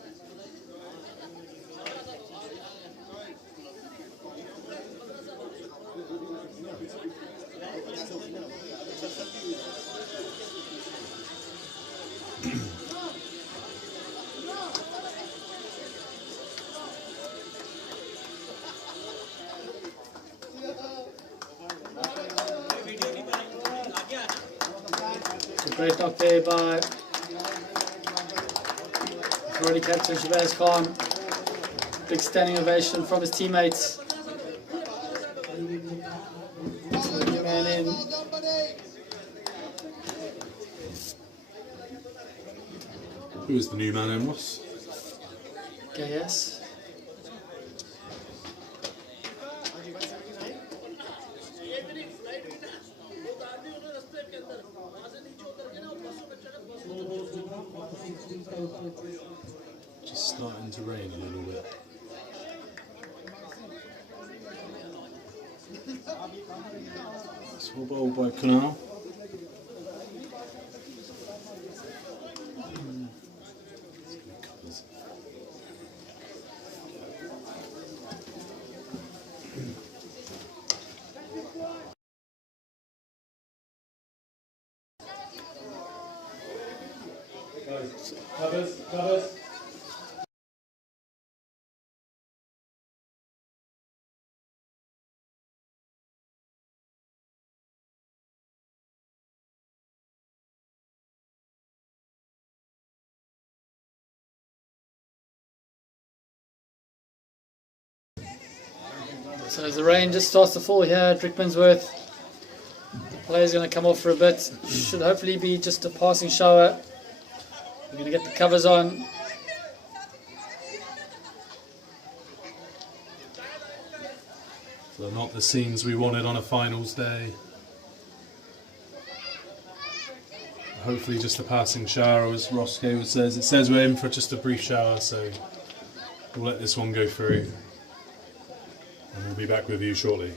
Great knock there by Farani captain Shabazz Khan. Big standing ovation from his teammates. So the new man in. Who is the new man in, Ross? Yes. Just starting to rain a little bit. Small bowl by Kunal. Covers. So as the rain just starts to fall here at Rickmansworth, the player's going to come off for a bit. Should hopefully be just a passing shower. We're going to get the covers on. So They're not the scenes we wanted on a finals day. Hopefully just a passing shower, as Ross Hayward says. It says we're in for just a brief shower, so we'll let this one go through. And we'll be back with you shortly.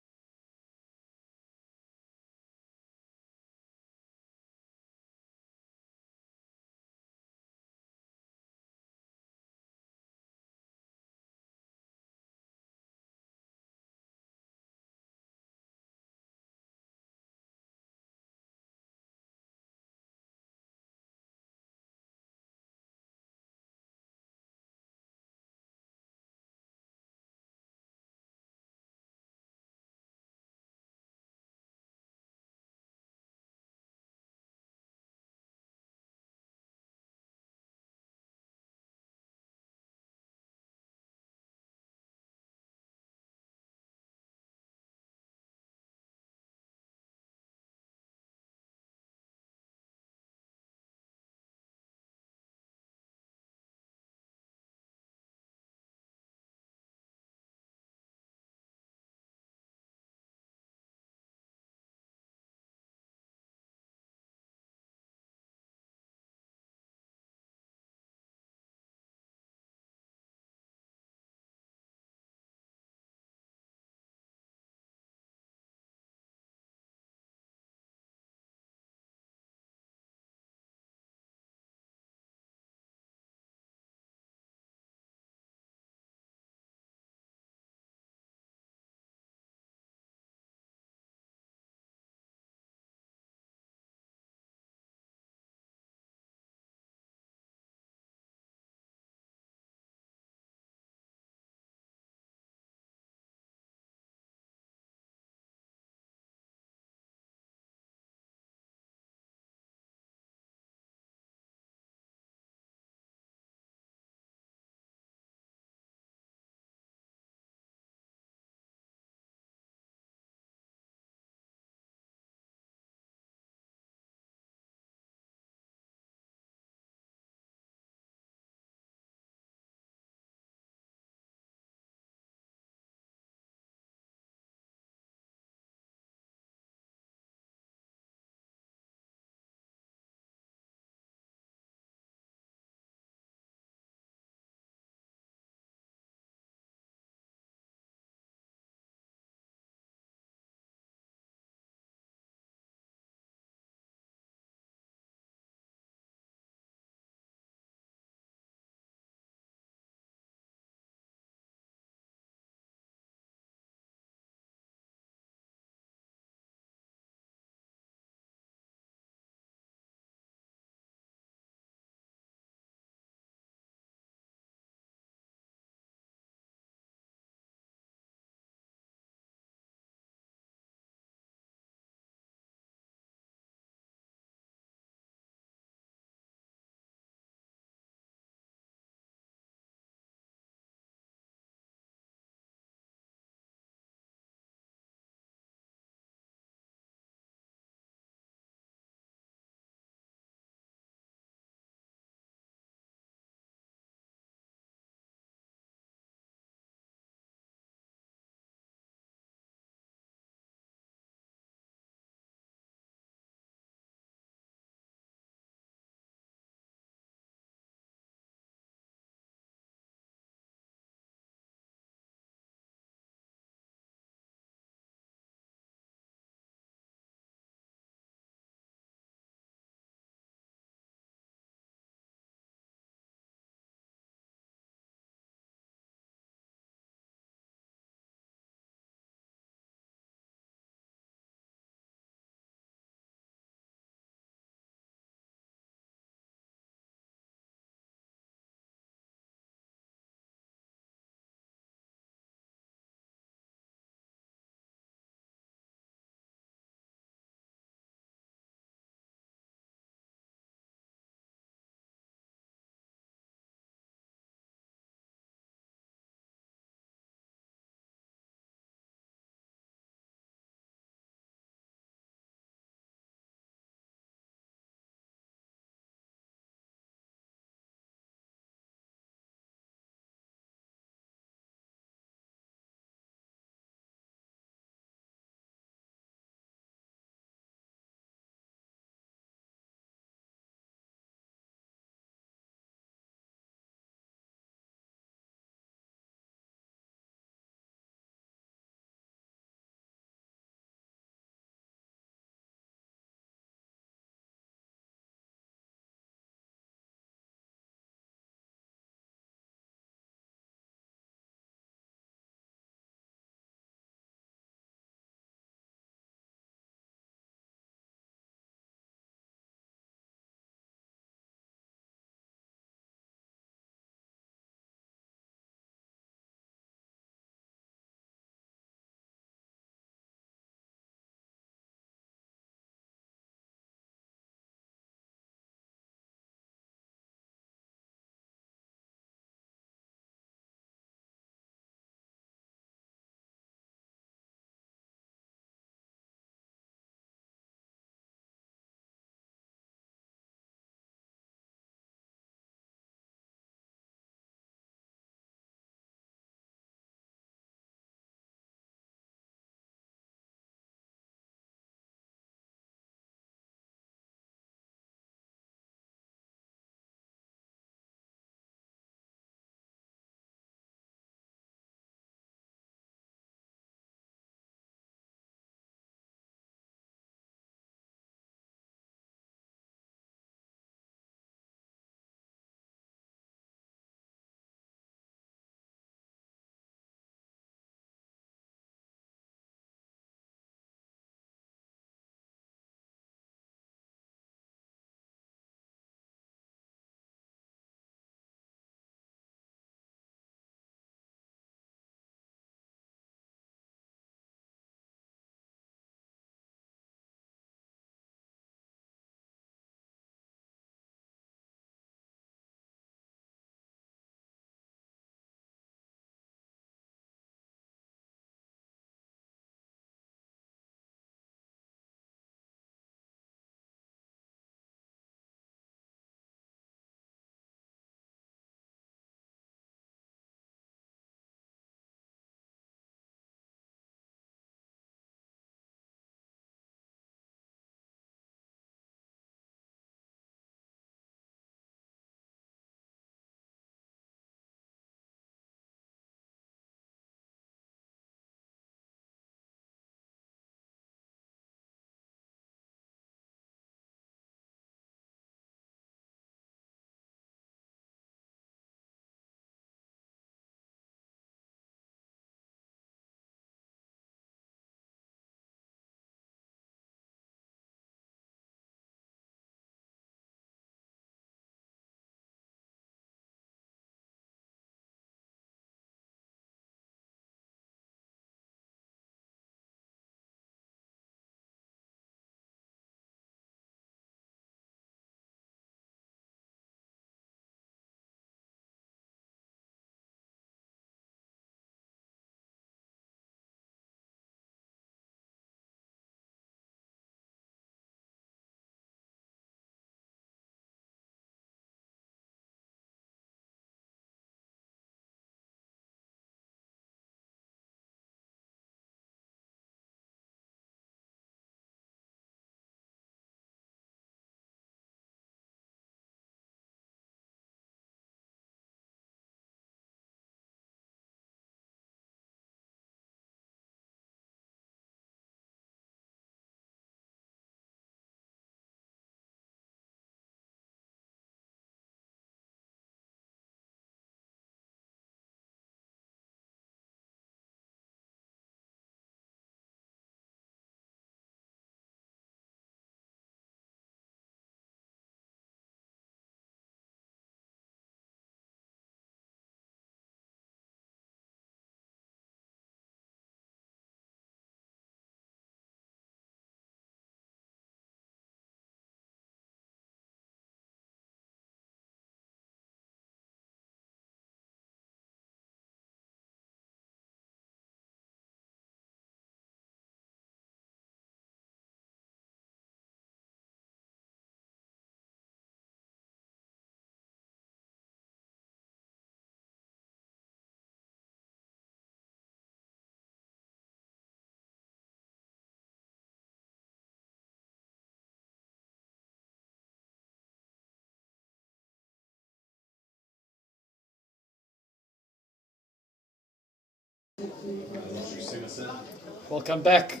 Welcome back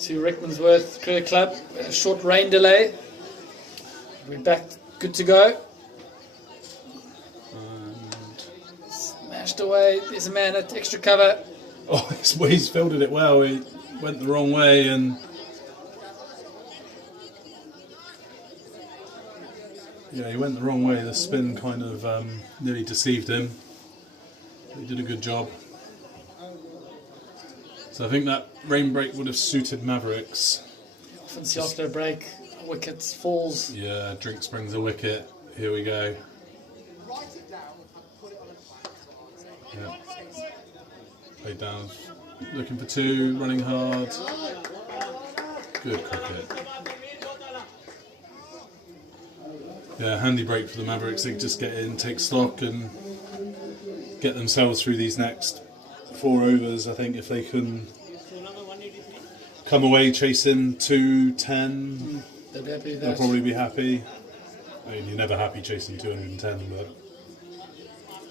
to Rickmansworth Cricket Club. A short rain delay. We're back, good to go. Smashed away. There's a man at extra cover. Oh, he's fielded it well. He went the wrong way and yeah, he went the wrong way. The spin kind of nearly deceived him. He did a good job. So I think that rain break would have suited Mavericks. Often see after a break, wickets, falls. Yeah, Drinks brings a wicket. Here we go. Yeah. Played down, looking for two, running hard. Good cricket. Yeah, handy break for the Mavericks. They just get in, take stock and get themselves through these next 4 overs. I think if they can come away chasing 210, They'll be happy with they'll that. probably be happy. I mean, you're never happy chasing 210, but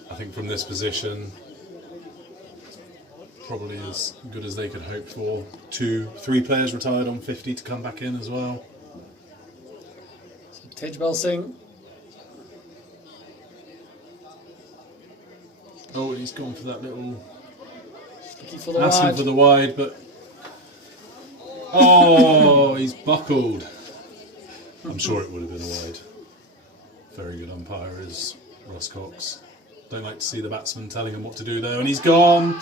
I think from this position, probably as good as they could hope for. 3 players retired on 50 to come back in as well. So Tejbal Singh. Oh, he's gone for that little... Looking for the asking wide. for the wide, but... Oh, he's buckled. I'm sure it would have been a wide. Very good umpire is Ross Cox. Don't like to see the batsman telling him what to do there, and he's gone.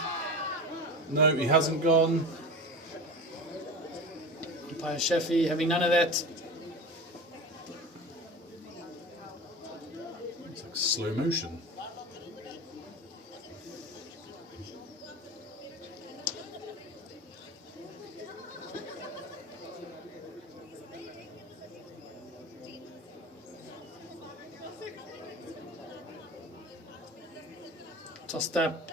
No, he hasn't gone. Umpire Shafi having none of that. It's like slow motion. Tossed up.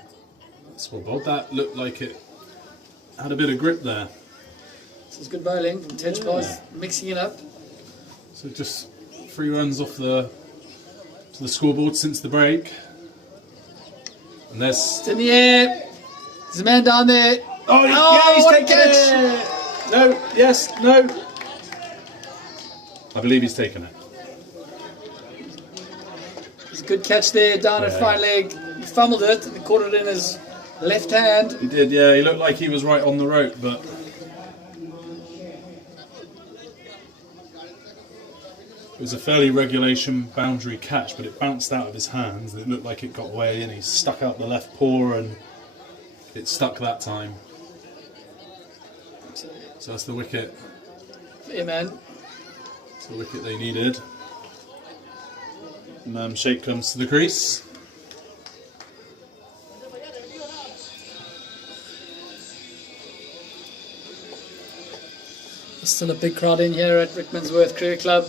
Well, Bob, that looked like it had a bit of grip there. This is good bowling from Tejbal, mixing it up. So just 3 runs off to the scoreboard since the break. And there's... It's in the air. There's a man down there. Oh, Oh, yeah, he's what a taken catch. it! No, yes, no. I believe he's taken it. It's a good catch there, down at front leg. He fumbled it and caught it in his left hand. He did, yeah. He looked like he was right on the rope, but... It was a fairly regulation boundary catch, but it bounced out of his hands and it looked like it got away and he stuck out the left paw and it stuck that time. So that's the wicket. Yeah, man. It's the wicket they needed. And Sheikh comes to the crease. There's still a big crowd in here at Rickmansworth Cricket Club.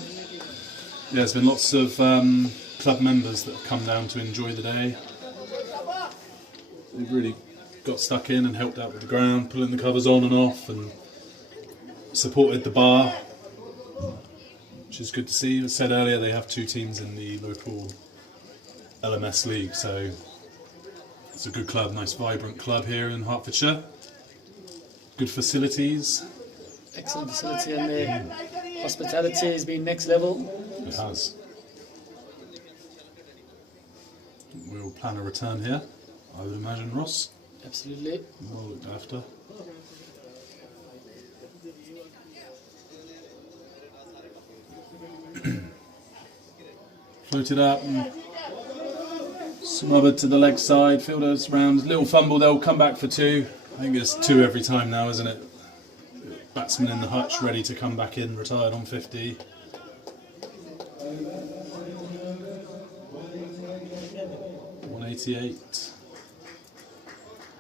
Yeah, there's been lots of club members that have come down to enjoy the day. They've really got stuck in and helped out with the ground, pulling the covers on and off, and supported the bar, which is good to see. As I said earlier, they have 2 teams in the local LMS league, so it's a good club, nice vibrant club here in Hertfordshire. Good facilities. Excellent facility in there. Hospitality has been next level. It has. We'll plan a return here, I would imagine, Ross. Absolutely. Well looked after. Floated up and smothered to the leg side. Fielders round, little fumble. They'll come back for 2. I think it's 2 every time now, isn't it? Batsman in the hutch, ready to come back in, retired on 50. .188.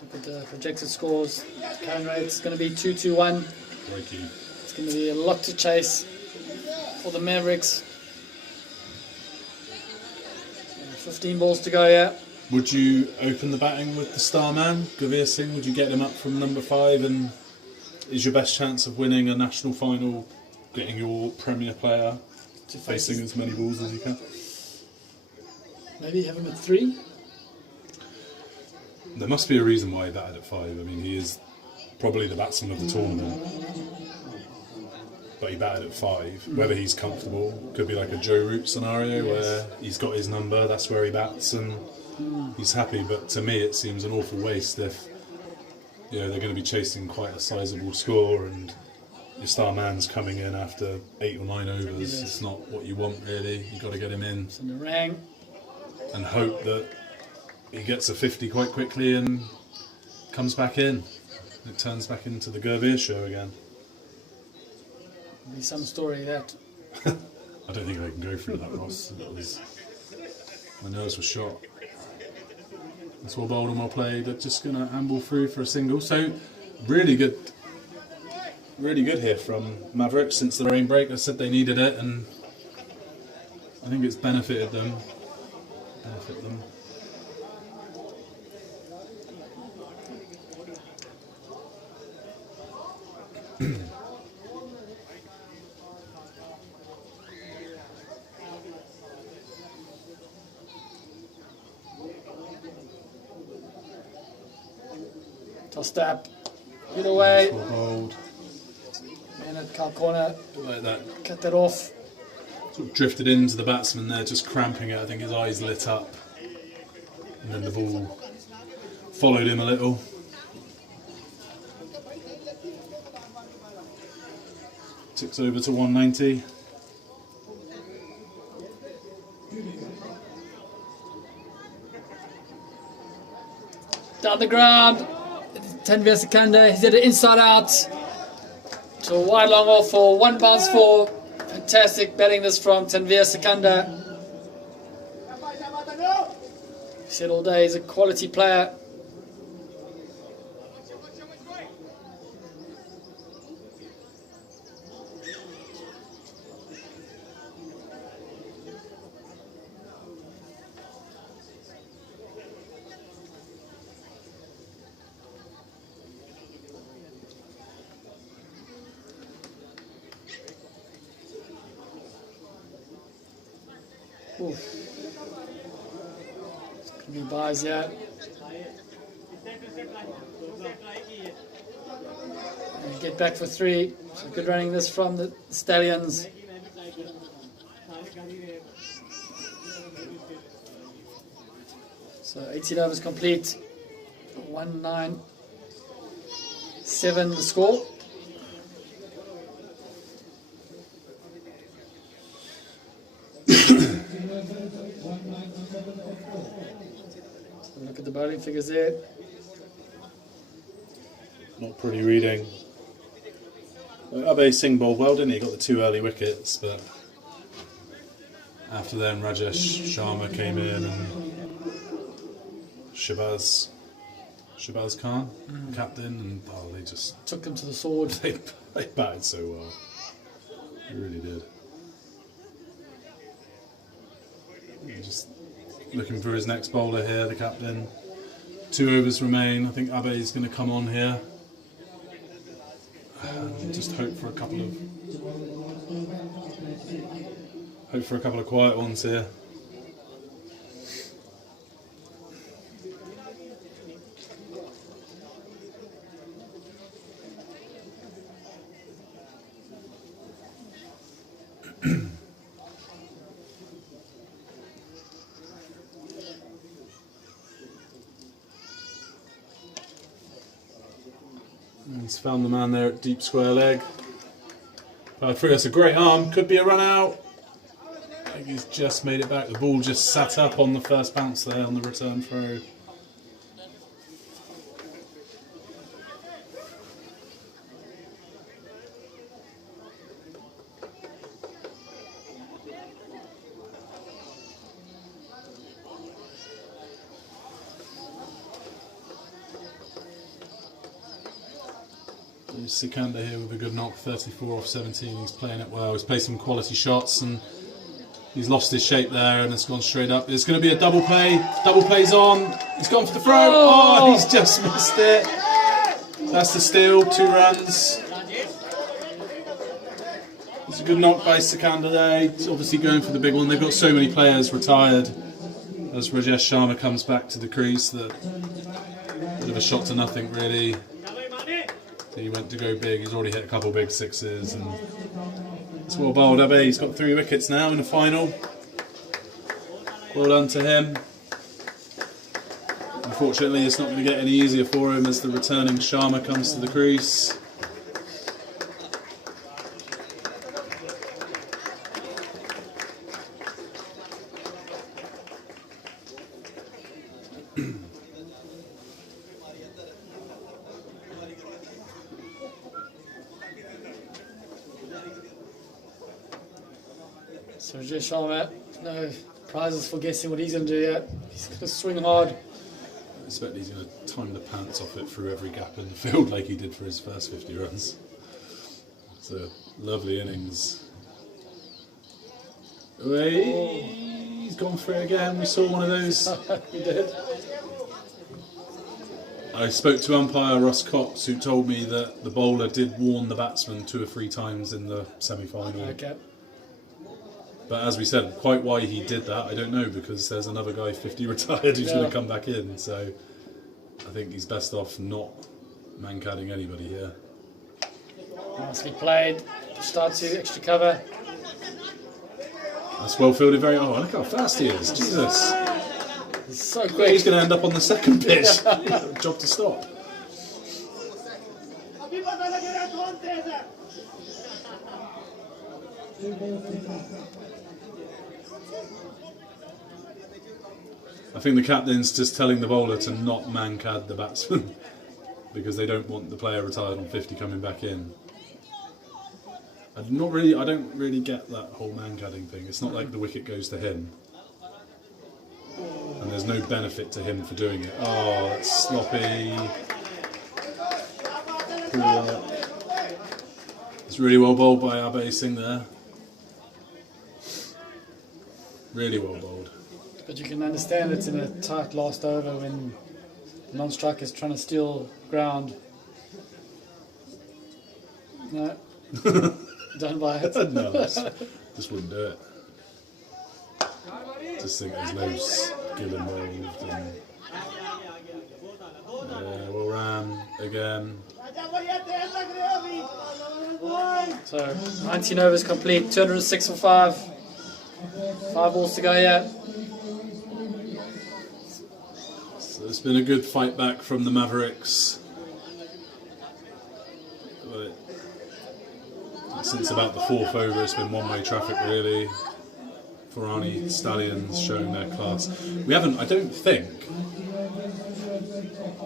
Look at the projected scores. Current rate is going to be 2-2-1. Breaking. It's going to be a lot to chase for the Mavericks. 15 balls to go, yeah. Would you open the batting with the star man, Gavir Singh? Would you get him up from number 5 and is your best chance of winning a national final getting your premier player facing as many balls as you can? Maybe have him at 3? there must be a reason why he batted at 5. I mean, he is probably the batsman of the tournament, but he batted at 5. Whether he's comfortable, could be like a Joe Root scenario where he's got his number, that's where he bats, and he's happy. But to me, it seems an awful waste if they're going to be chasing quite a sizable score and your star man's coming in after 8 or 9 overs. It's not what you want, really. You've got to get him in the rang and hope that he gets a 50 quite quickly and comes back in. It turns back into the Gervier show again. Be some story that. I don't think I can go through that, Ross. My nerves were shot. That's well bowled and well played. They're just going to amble through for a single. So really good here from Mavericks since the rain break. I said they needed it, and I think it's benefited them. Toss step. Either way. Well bowled. Man at Cal corner. Like that. Cut that off. Sort of drifted into the batsman there, just cramping it. I think his eyes lit up. And then the ball followed him a little. Ticks over to 190. Down the ground. Tanveer Sikandar, he's hit it inside out. To a wide long off for 1 bounce 4. Fantastic batting this from Tanveer Sikandar. He said all day he's a quality player. Could be buys, yeah. And get back for 3. So good running this from the Stallions. So 18 overs complete. 197 the score. Look at the bowling figures there. Not pretty reading. Abhay Singh bowled well, didn't he? Got the 2 early wickets, but after then Rajesh Sharma came in and Shabazz Khan, captain, and they just took them to the sword. They batted so well. They really did. Just looking for his next bowler here, the captain. 2 overs remain. I think Abhay is going to come on here. Just hope for a couple of quiet ones here. He's found the man there at deep square leg. That's a great arm, could be a run out. I think he's just made it back. The ball just sat up on the first bounce there on the return throw. Sikandar here with a good knock, 34 off 17. He's playing it well. He's played some quality shots and he's lost his shape there and it's gone straight up. It's going to be a double play. Double play's on. He's gone for the throw. Oh, he's just missed it. That's the steal. 2 runs. It's a good knock by Sikandar there. He's obviously going for the big one. They've got so many players retired as Rajesh Sharma comes back to the crease that Bit of a shot to nothing, really. He went to go big. He's already hit a couple big sixes, and it's well bowled, Abe. He's got 3 wickets now in the final. Well done to him. Unfortunately, it's not going to get any easier for him as the returning Sharma comes to the crease. So just Sharma, no prizes for guessing what he's going to do yet. He's going to swing hard. I expect he's going to time the pants off it through every gap in the field like he did for his first 50 runs. It's a lovely innings. He's gone for it again. We saw one of those. He did. I spoke to umpire Russ Cox, who told me that the bowler did warn the batsman 2 or 3 times in the semi-final. Okay. But as we said, quite why he did that, I don't know, because there's another guy 50 retired who's going to come back in. So I think he's best off not man-cadding anybody here. Nicely played. Start to extra cover. That's well fielded. Very. Oh, look how fast he is! Jesus. It's so He's quick. going to end up on the second pitch. Job to stop. I think the captain's just telling the bowler to not man-cad the batsman because they don't want the player retired on 50 coming back in. I don't really get that whole man-cadding thing. It's not like the wicket goes to him. And there's no benefit to him for doing it. Oh, that's sloppy. It's really well bowled by Abe Singh there. Really well bowled. But you can understand it's in a tight last over when the non-striker is trying to steal ground. No. Don't buy it. No, just wouldn't do it. Just think there's no skill involved. And, yeah, well ran again. So 19 overs complete, 206 for 5. 5 balls to go yet. So it's been a good fight back from the Mavericks. But since about the 4th over, it's been one-way traffic really. Farani, Stallions showing their class. We haven't, I don't think,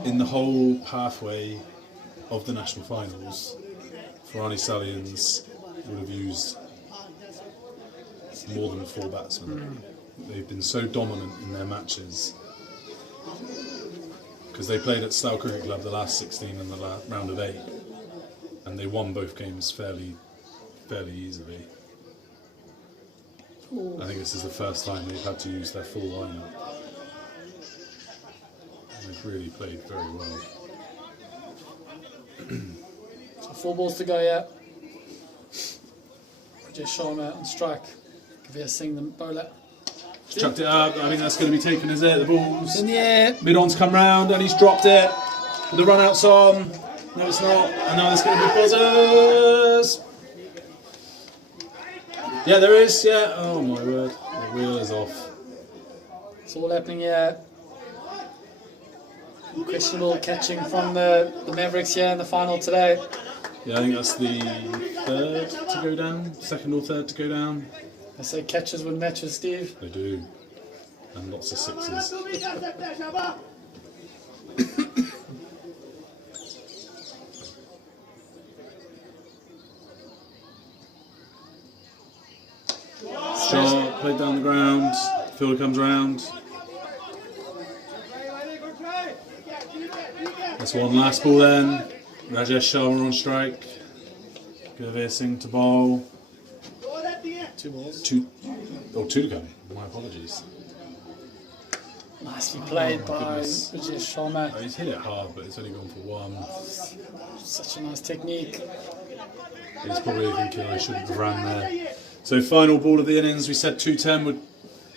in the whole pathway of the national finals, Farani Stallions would have used more than 4 batsmen. They've been so dominant in their matches because they played at Slough Cricket Club the last 16 and the round of 8, and they won both games fairly easily. I think this is the first time they've had to use their full lineup. They've really played very well. So 4 balls to go yet. Just Sharma on strike. Kavir Singh, the bowler. Chucked it up. I think that's going to be taken as it. The ball's In the air. mid-on's come round and he's dropped it. With the run-outs on. No, it's not. And now there's going to be buzzers. Yeah, there is. Yeah. Oh my word. The wheel is off. It's all happening here. Questionable catching from the Mavericks here in the final today. Yeah, I think that's the 3rd to go down. 2nd or 3rd to go down. They say catches win matches, Steve. They do. And lots of 6s. Shot, played down the ground. Fielder comes round. That's one last ball then. Rajesh Sharma on strike. Gurveer Singh to bowl. 2 balls. 2 to go. My apologies. Nicely played by goodness. Rajesh Sharma. He's hit it hard, but it's only gone for 1. Such a nice technique. He's probably thinking I shouldn't have ran there. So final ball of the innings, we said 210 would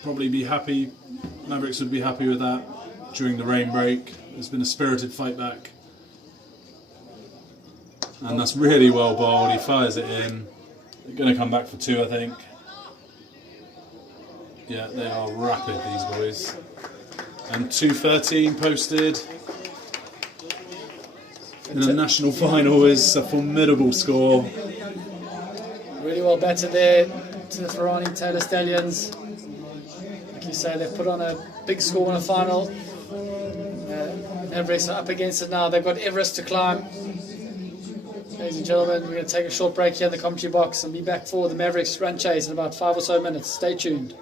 probably be happy. Mavericks would be happy with that. during the rain break. There's been a spirited fight back. And that's really well bowled. He fires it in. They're going to come back for 2, I think. Yeah, they are rapid, these boys. And 213 posted in a national final is a formidable score. Really well batted there to the Farani Taylor Stallions. Like you say, they've put on a big score in a final. Mavericks are up against it now. They've got Everest to climb. Ladies and gentlemen, we're going to take a short break here in the commentary box and be back for the Mavericks run chase in about 5 or so minutes. Stay tuned.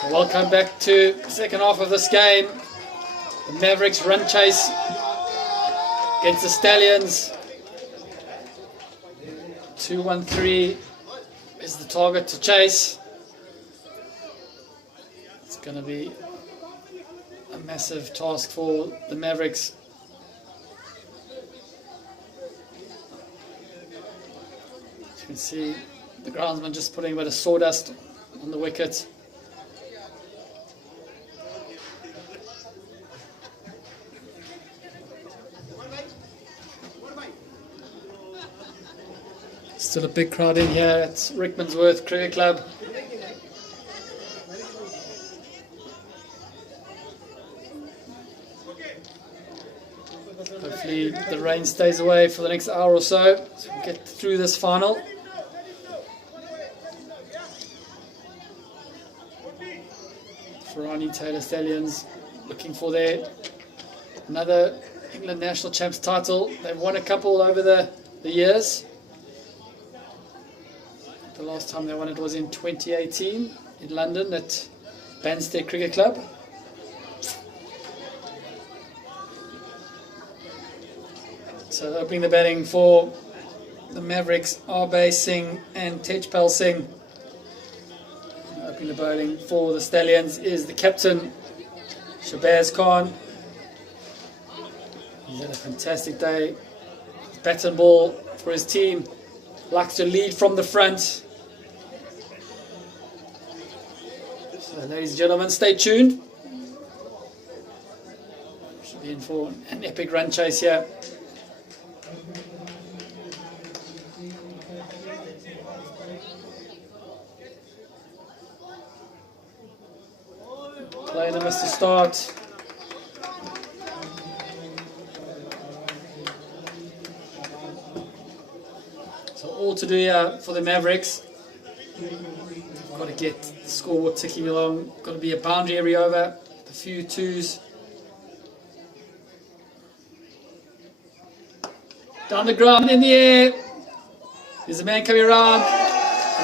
So welcome back to the second half of this game. The Mavericks run chase against the Stallions. 2-1-3 is the target to chase. It's going to be a massive task for the Mavericks. As you can see, the groundsman just putting a bit of sawdust on the wicket. Still a big crowd in here at Rickmansworth Cricket Club. Hopefully the rain stays away for the next hour or so we get through this final. Farani, Taylor Stallions looking for another England National Champs title. They've won a couple over the years. The last time they won it was in 2018 in London at Banstead Cricket Club. So opening the batting for the Mavericks are Singh and Tejpal Singh. Opening the bowling for the Stallions is the captain, Shabazz Khan. He's had a fantastic day. Bat and ball for his team. Likes to lead from the front. So ladies and gentlemen, stay tuned. Should be in for an epic run chase here. Playing the missed start. So all to do here for the Mavericks. Got to get the scoreboard ticking along. Got to be a boundary every over. A few twos. Down the ground, in the air. There's a man coming around.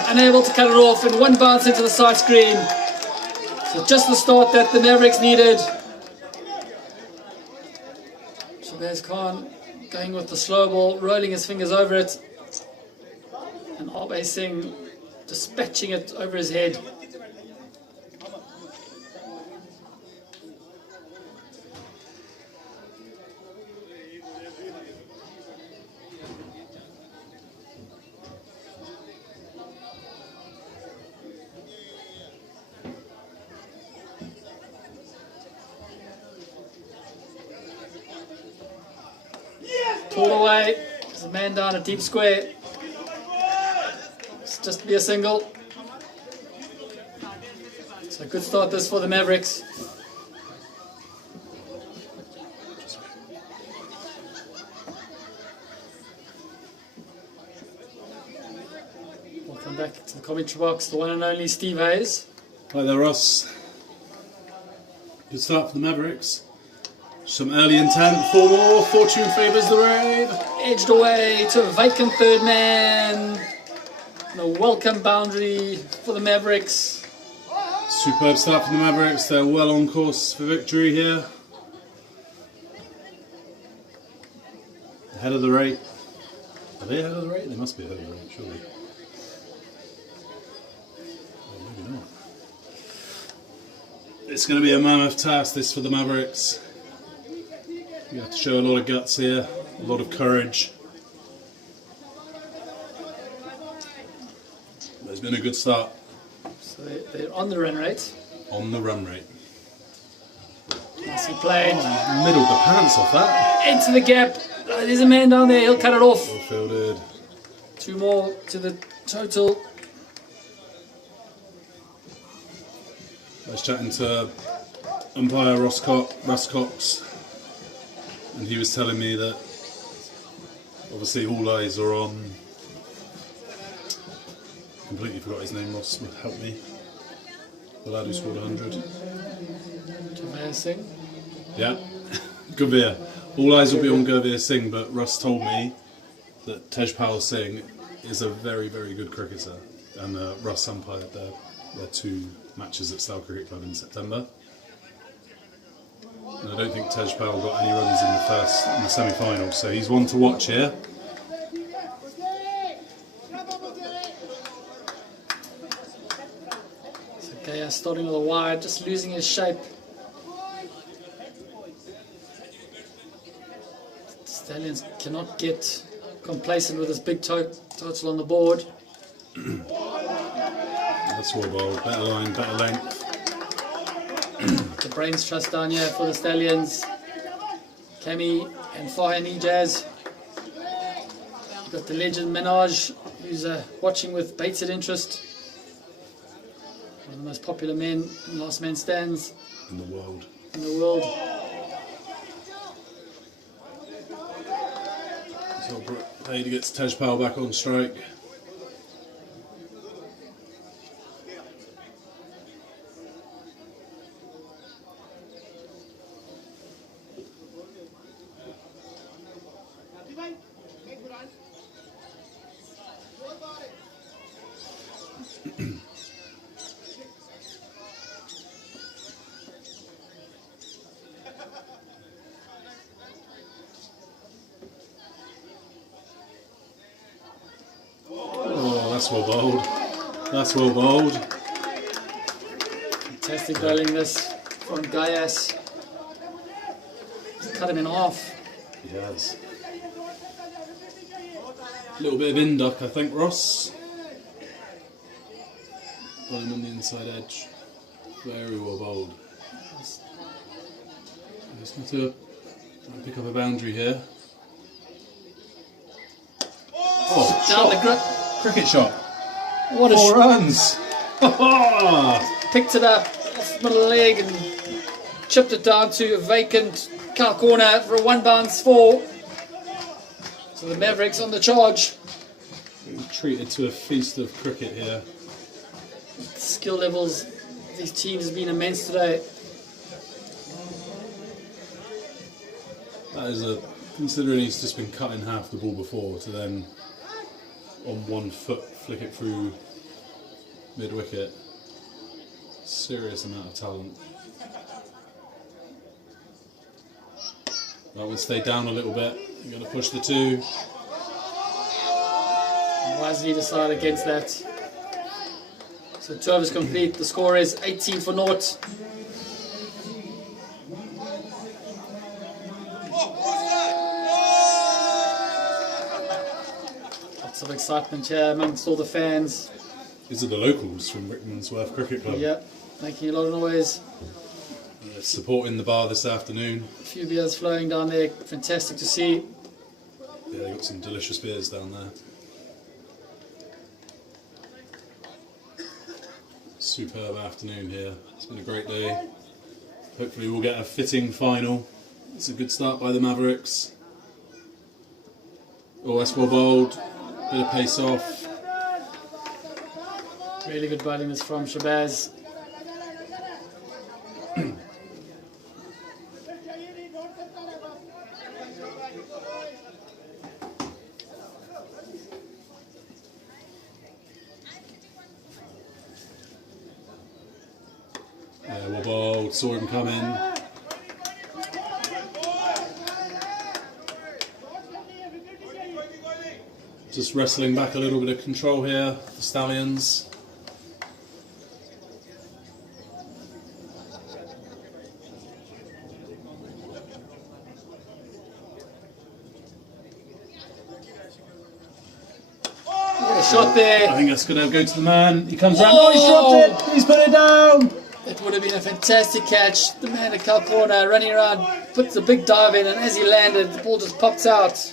Unable to cut it off, and one bounce into the side screen. So just the start that the Mavericks needed. Shabazz Khan going with the slow ball, rolling his fingers over it. And Singh dispatching it over his head. Pulled away. There's a man down a deep square. It's just be a single. So good start this for the Mavericks. Welcome back to the commentary box, the one and only Steve Hayes. Hi there, Ross. Good start for the Mavericks. Some early intent, 4 more. Fortune favours the raid. Edged away to a vacant third man. And a welcome boundary for the Mavericks. Superb start for the Mavericks. They're well on course for victory here. Ahead of the rate. Are they ahead of the rate? They must be ahead of the rate, surely. Oh, maybe not. It's going to be a mammoth task, this, for the Mavericks. You have to show a lot of guts here, a lot of courage. But it's been a good start. So they're on the run rate. On the run rate. Nicely played. Oh, middled the pants off that. Into the gap. There's a man down there, he'll cut it off. Well fielded. 2 more to the total. I was chatting to umpire Russ Cox, and he was telling me that obviously all eyes are on. Completely forgot his name. Ross would help me. The lad who scored 100. Shabazz Singh. Yeah, Gurveer. All eyes will be on Gurveer Singh, but Russ told me that Tejpal Singh is a very, very good cricketer, and Russ umpired their 2 matches at Slough Cricket Club in September. And I don't think Tej Powell got any runs in the semi-final, so he's one to watch here. So Gaya starting with a wide, just losing his shape. Stallions cannot get complacent with this big total on the board. That's all bowled. Better line, better length. The brains trust down here for the Stallions. Kami and Farani Jazz. You've got the legend Minaj, who's watching with bated interest. One of the most popular men in last man stands In the world. in the world. So Brady gets Tej Powell back on strike. Oh, that's well bowled. That's well bowled. Fantastic bowling this from Gayas. Just cut him in half. Yes. A little bit of induck, I think, Ross. Got him on the inside edge. Very well bowled. Just need to try and pick up a boundary here. Oh, Down the grip. cricket shot. What a 4 shot. runs. Picked it up off the middle leg and chipped it down to a vacant cow corner for a 1 bounce 4. So the Mavericks on the charge. Treated to a feast of cricket here. The skill levels of these teams has been immense today. That is considering he's just been cut in half the ball before, to then on 1 foot flick it through mid wicket. Serious amount of talent. That one stayed down a little bit. You're going to push the 2. Wisely decide against that. So 2 overs complete. The score is 18 for naught. Lots of excitement here amongst all the fans. These are the locals from Rickmansworth Cricket Club. Yeah, making a lot of noise. Supporting the bar this afternoon. A few beers flowing down there. Fantastic to see. Yeah, they got some delicious beers down there. Superb afternoon here. It's been a great day. Hopefully we'll get a fitting final. It's a good start by the Mavericks. Oh, that's well bowled. Bit of pace off. Really good bowling this from Shabazz. Yeah, well bowled. Saw him come in. Just wrestling back a little bit of control here, the Stallions. What a shot there. I think that's going to go to the man. He comes round. Oh, he's dropped it. He's put it down. It would have been a fantastic catch. The man at cow corner running around, puts a big dive in, and as he landed, the ball just pops out.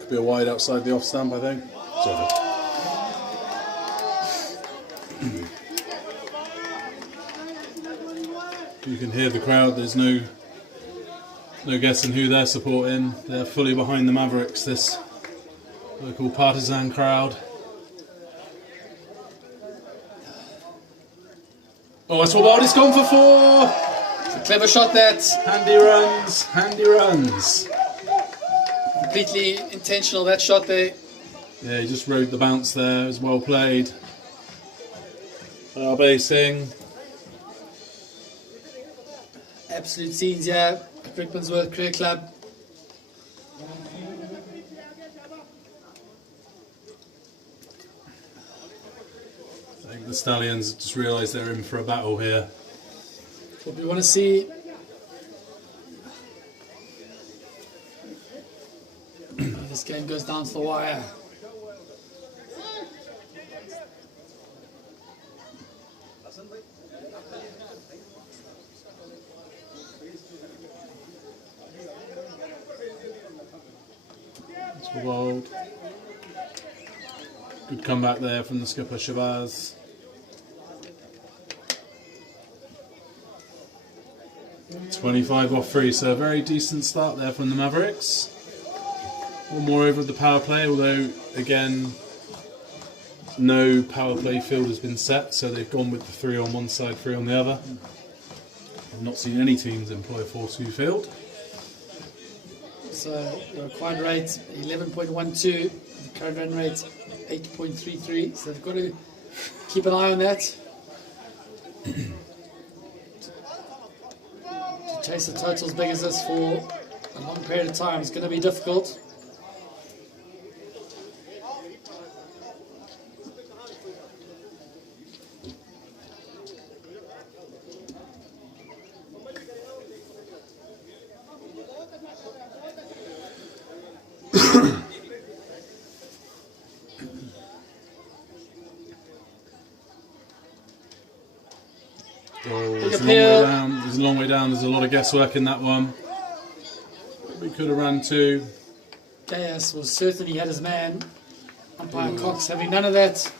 Could be a wide outside the off stump, I think. Sorry. You can hear the crowd. There's no No guessing who they're supporting. They're fully behind the Mavericks, this local partisan crowd. Oh, that's what Wildy's gone for 4! It's a clever shot that. Handy runs, handy runs. Completely intentional, that shot there. Yeah, he just rode the bounce there. It was well played. Basing. Absolute scenes, yeah. At Rickmansworth Cricket Club. I think the Stallions just realised they're in for a battle here. That's what we want to see. This game goes down to the wire. That's for Wild. Good comeback there from the skipper Shabazz. .25 off 3, so a very decent start there from the Mavericks. One more over of the power play, although again no power play field has been set, so they've gone with the 3 on one side, 3 on the other. I've not seen any teams employ a 4-2 field. So the required rate 11.12, the current run rate 8.33. So they've got to keep an eye on that. To chase a total as big as this for a long period of time is going to be difficult. There's a long way down. There's a long way down. There's a lot of guesswork in that one. We could have run 2. Gaius was certain he had his man. Umpire Cox having none of that.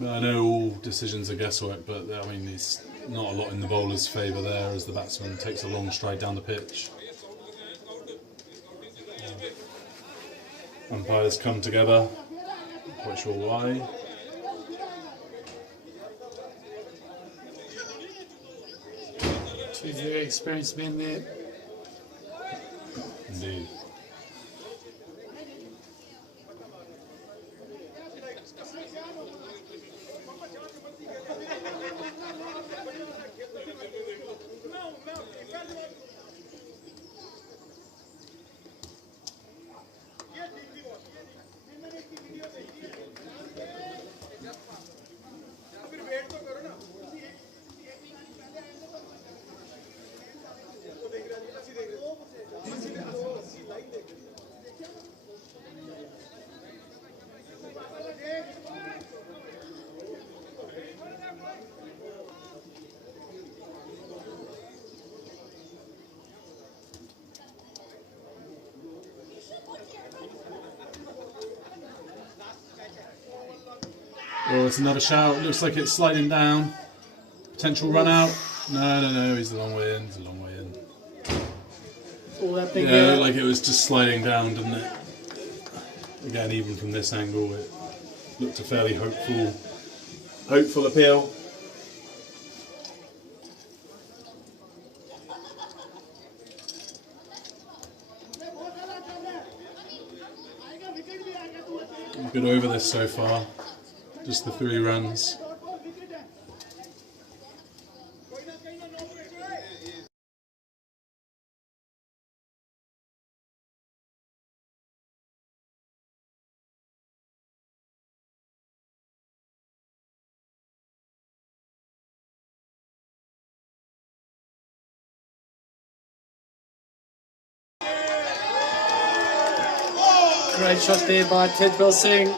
I know all decisions are guesswork, but I mean, there's not a lot in the bowler's favour there as the batsman takes a long stride down the pitch. Umpires come together. Not quite sure why. Two very experienced men there. Indeed. Oh, it's another shout. Looks like it's sliding down. Potential run out. No. He's a long way in. He's a long way in. All that thing Yeah, it looked like it was just sliding down, didn't it? Again, even from this angle, it looked a fairly hopeful appeal. Good over this so far. Just the 3 runs. Great shot there by Tedbel Singh.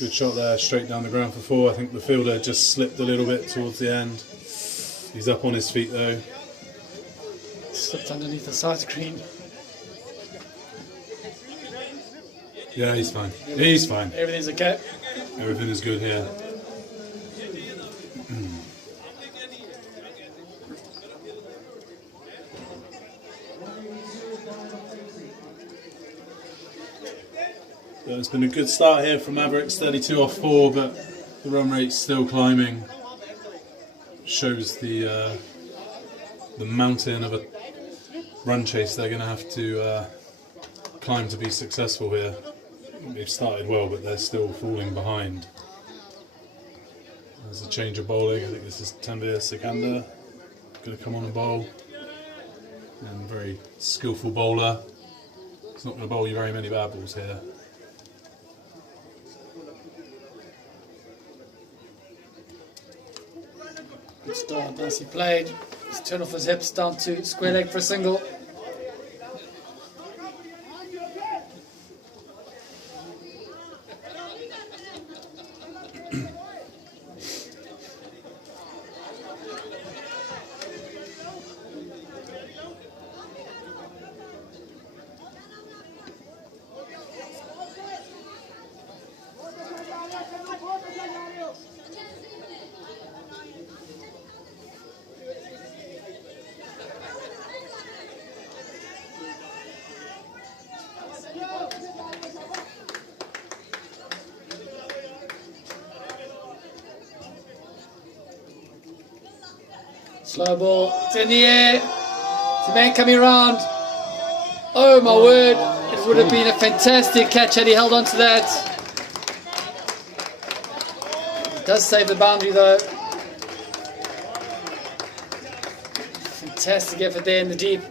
Good shot there, straight down the ground for 4. I think the fielder just slipped a little bit towards the end. He's up on his feet though. Slipped underneath the side screen. Yeah, he's fine. He's fine. Everything's okay. Everything is good here. Well, it's been a good start here from Mavericks, 32 off 4, but the run rate's still climbing. Shows the mountain of a run chase they're going to have to climb to be successful here. They've started well, but they're still falling behind. There's a change of bowling. I think this is Tanvir Sikandar going to come on and bowl. And very skillful bowler. It's not going to bowl you very many bad balls here. Good start, nicely played. He's turned off his hips down to square leg for a single. Slow ball, it's in the air. It's the man coming around. Oh my word, it would have been a fantastic catch had he held on to that. It does save the boundary though. Fantastic effort there in the deep.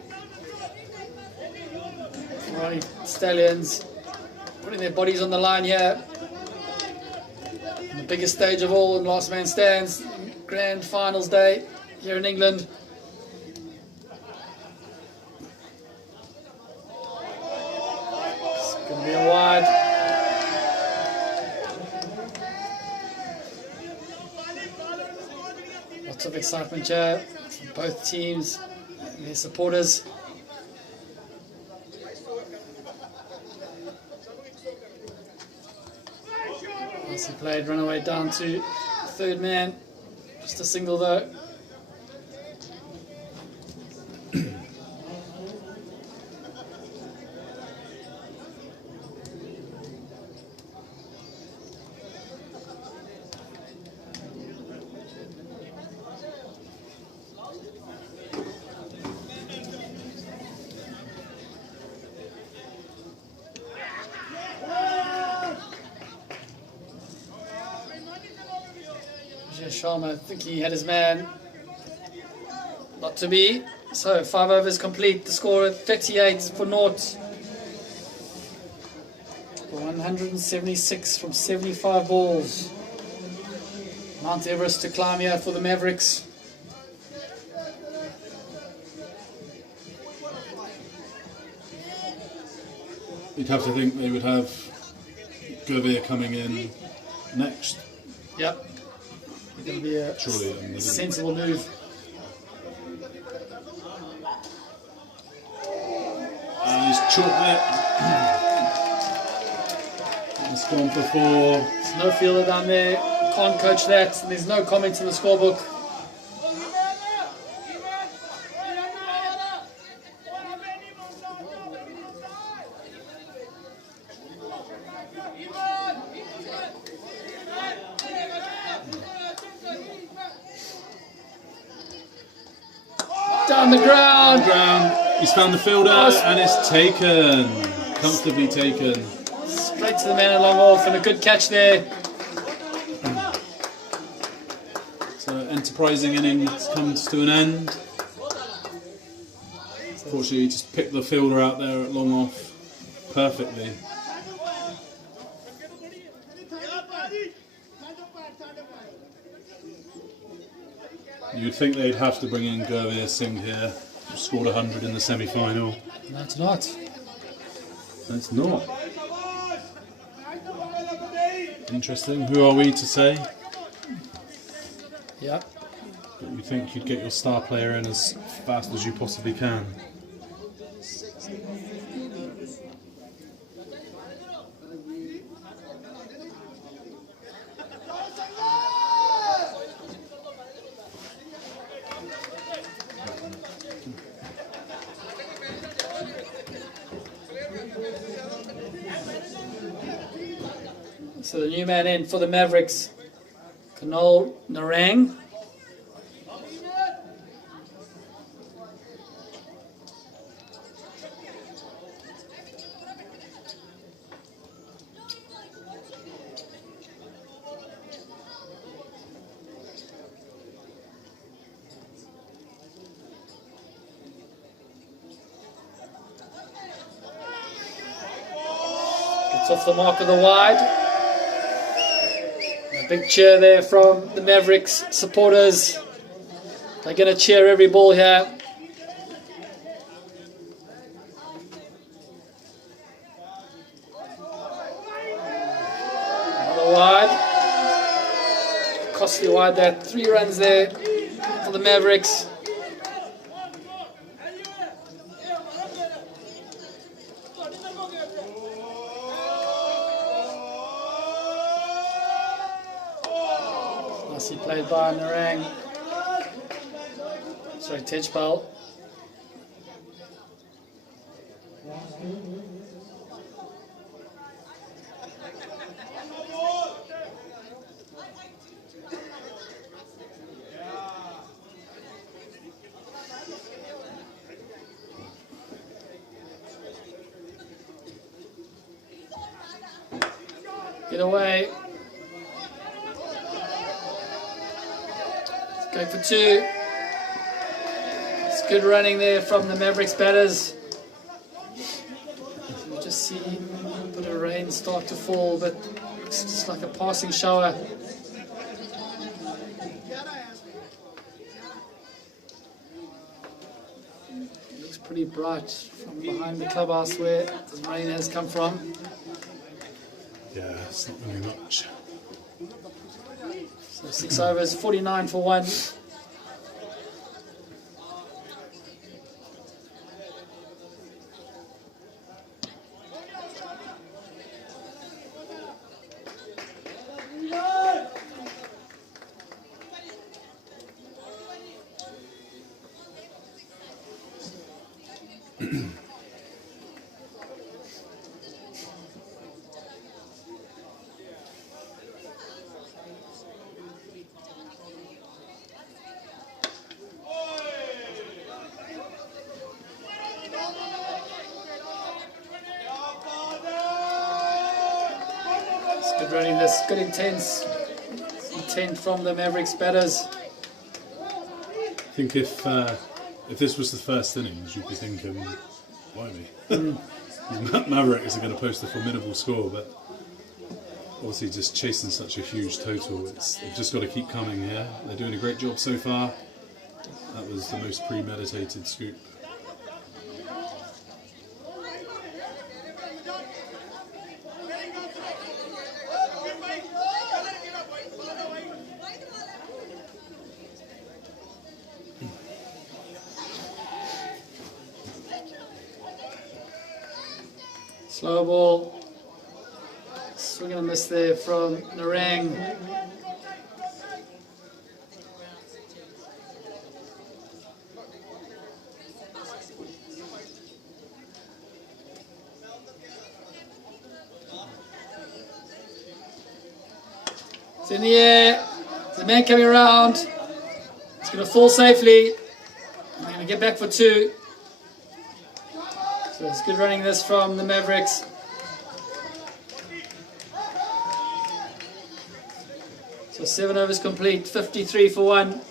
Farani Stallions putting their bodies on the line here. On the biggest stage of all in Last Man Stands, Grand Finals Day here in England. It's going to be a wide. Lots of excitement here from both teams and their supporters. Nicely played, runaway down to third man. Just a single though. Sharma, I think he had his man. Not to be. So 5 overs complete. The score at 38 for naught. 176 from 75 balls. Mount Everest to climb here for the Mavericks. You'd have to think they would have Govir coming in next. Yep. It's going to be a Surely, sensible move. And he's chalked it. It's gone for 4. There's no fielder down there. Can't coach that. There's no comments in the scorebook. Down the ground. He's found the fielder and it's taken. Comfortably taken. Straight to the man along off and a good catch there. So enterprising innings comes to an end. Unfortunately, he just picked the fielder out there at long off perfectly. You'd think they'd have to bring in Gurveer Singh here, who scored 100 in the semi-final. No, it's not. It's not. Interesting. Who are we to say? Yeah. But you think you'd get your star player in as fast as you possibly can. So the new man in for the Mavericks, Kanol Narang. Gets off the mark of the wide. A big cheer there from the Mavericks supporters. They're going to cheer every ball here. Another wide. Costly wide there. 3 runs there for the Mavericks. Nicely played by Narang. Sorry, Tejpal. Get away. Going for 2. It's good running there from the Mavericks batters. You just see a bit of rain start to fall, but it's just like a passing shower. It looks pretty bright from behind the clubhouse where the rain has come from. Yeah, it's not really much. So 6 overs, 49 for 1. Good running this, good intense intent from the Mavericks batters. I think if this was the first innings, you'd be thinking, why me? Mavericks are going to post a formidable score, but obviously just chasing such a huge total, they've just got to keep coming here. They're doing a great job so far. That was the most premeditated scoop. Slow ball. Swing and a miss there from Narang. It's in the air. There's a man coming around. It's going to fall safely. They're going to get back for 2. So it's good running this from the Mavericks. So 7 overs complete, 53 for 1.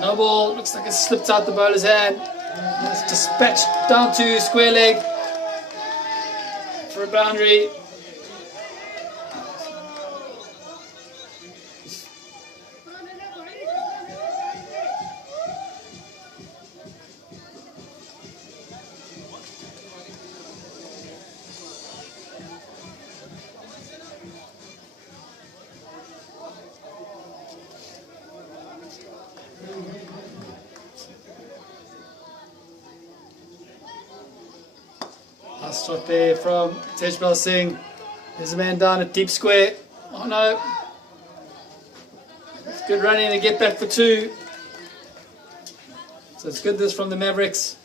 No ball, looks like it slipped out the bowler's hand. It's dispatched down to square leg for a boundary. Nice shot there from Tejpal Singh. There's a man down at deep square. Oh no. It's good running and get back for 2. So it's good this from the Mavericks.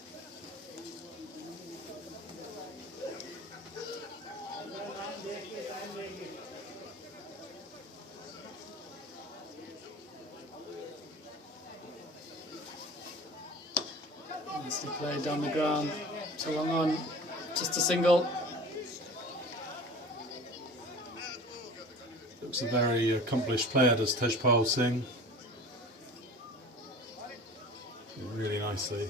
Nicely played down the ground. So long on. Just a single. Looks a very accomplished player, does Tejpal Singh. Really nicely.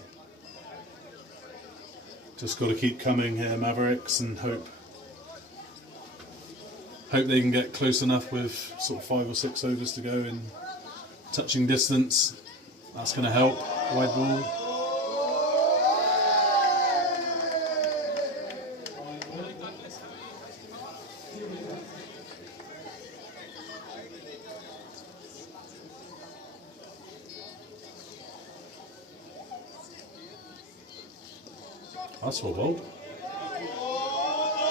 Just got to keep coming here, Mavericks, and hope they can get close enough with sort of 5 or 6 overs to go in touching distance. That's going to help. Wide ball. That's all bold.